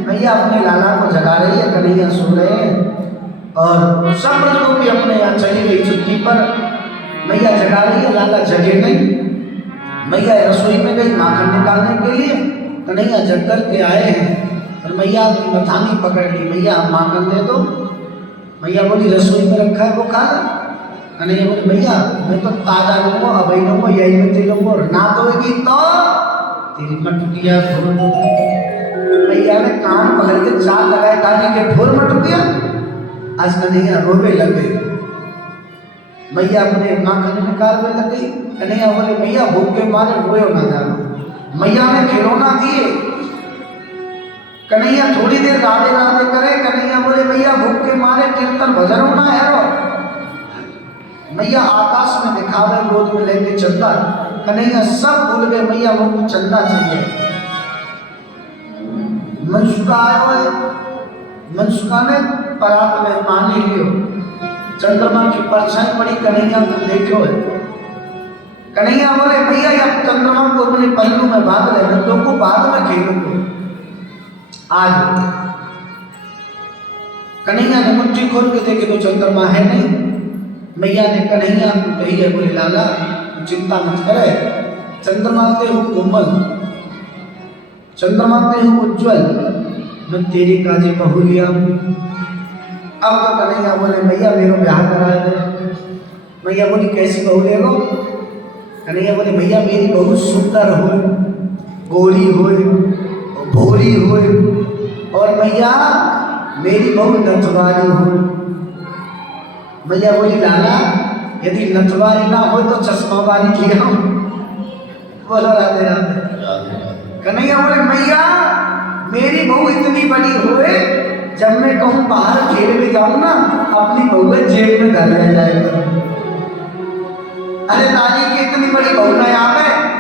मैया अपने लाला को जगा रही है, कन्हैया सो रहे हैं और सब ब्रज गोपी अपने यहाँ चली गई छुट्टी पर। मैया जगा रही है, लाला जगे नहीं। मैया रसोई में गई माखन निकालने के लिए, कन्हैया जग कर के आए हैं और मैया की मथानी पकड़ ली, मैया माखन दे दो। मैया बोली रसोई में रखा है वो खा ला। कन्हैया बोले मैया मैं तो ताजा लूँगा, अभी लूँगा, यही में तेल लूँगा, ना दोगी तो तेरी मटुकिया धोल दूँगी। मैया ने कान पकड़ के चाल लगाए ताकि के ठोर मटुकिया। आज कन्हैया रोवे लगे, मैया अपने माखन निकालने लगी। कन्हैया बोले मैया भूख के मारे रोयो ना जानो। मैया ने खिलौना दिए, कन्हैया थोड़ी देर राधे राधे करे। कन्हैया बोले मैया भूख के मारे कीर्तन भजन होना है। मैया आकाश में दिखावे, गोद में लेके चलता। कन्हैया सब भूल गए, मैया वो चंदा चाहिए। मनसुखा आयो, मनसुखा ने परात में पानी लियो, चंद्रमा की परछाई पड़ी, कन्हैया को देखो है। कन्हैया बोले भैया अब चंद्रमा को अपने पल्लू में बांध ले, मैं तो को बाद में खेलूंगा। आज कन्हैया ने मुट्ठी खोल के देखे तो चंद्रमा है नहीं। मैया ने कन्हैया को कही है, बोले लाला चिंता मत करे, चंद्रमा ते हूँ कोमल, चंद्रमा ते हूँ उज्ज्वल, मैं तेरी काजी बहू लिया। अब तो कन्हैया बोले मैया मेरा ब्याह करा दे। मैया बोली कैसी बहू ले लो? कन्हैया बोले मैया मेरी बहू सुंदर हो, गोरी हो, भोरी हो, और मैया मेरी बहू नथवारी हो। मैया बोली लाला यदि नथवारी ना हो तो चश्मा वाली लिया। बोला राधे राधे। कन्हैया बोले मैया मेरी बहू इतनी बड़ी होए, जब मैं कहूँ बाहर खेल में जाऊँ ना, अपनी बहू जेब में धर ले जाएगा। अरे दादी की इतनी बड़ी बहू ना आवे,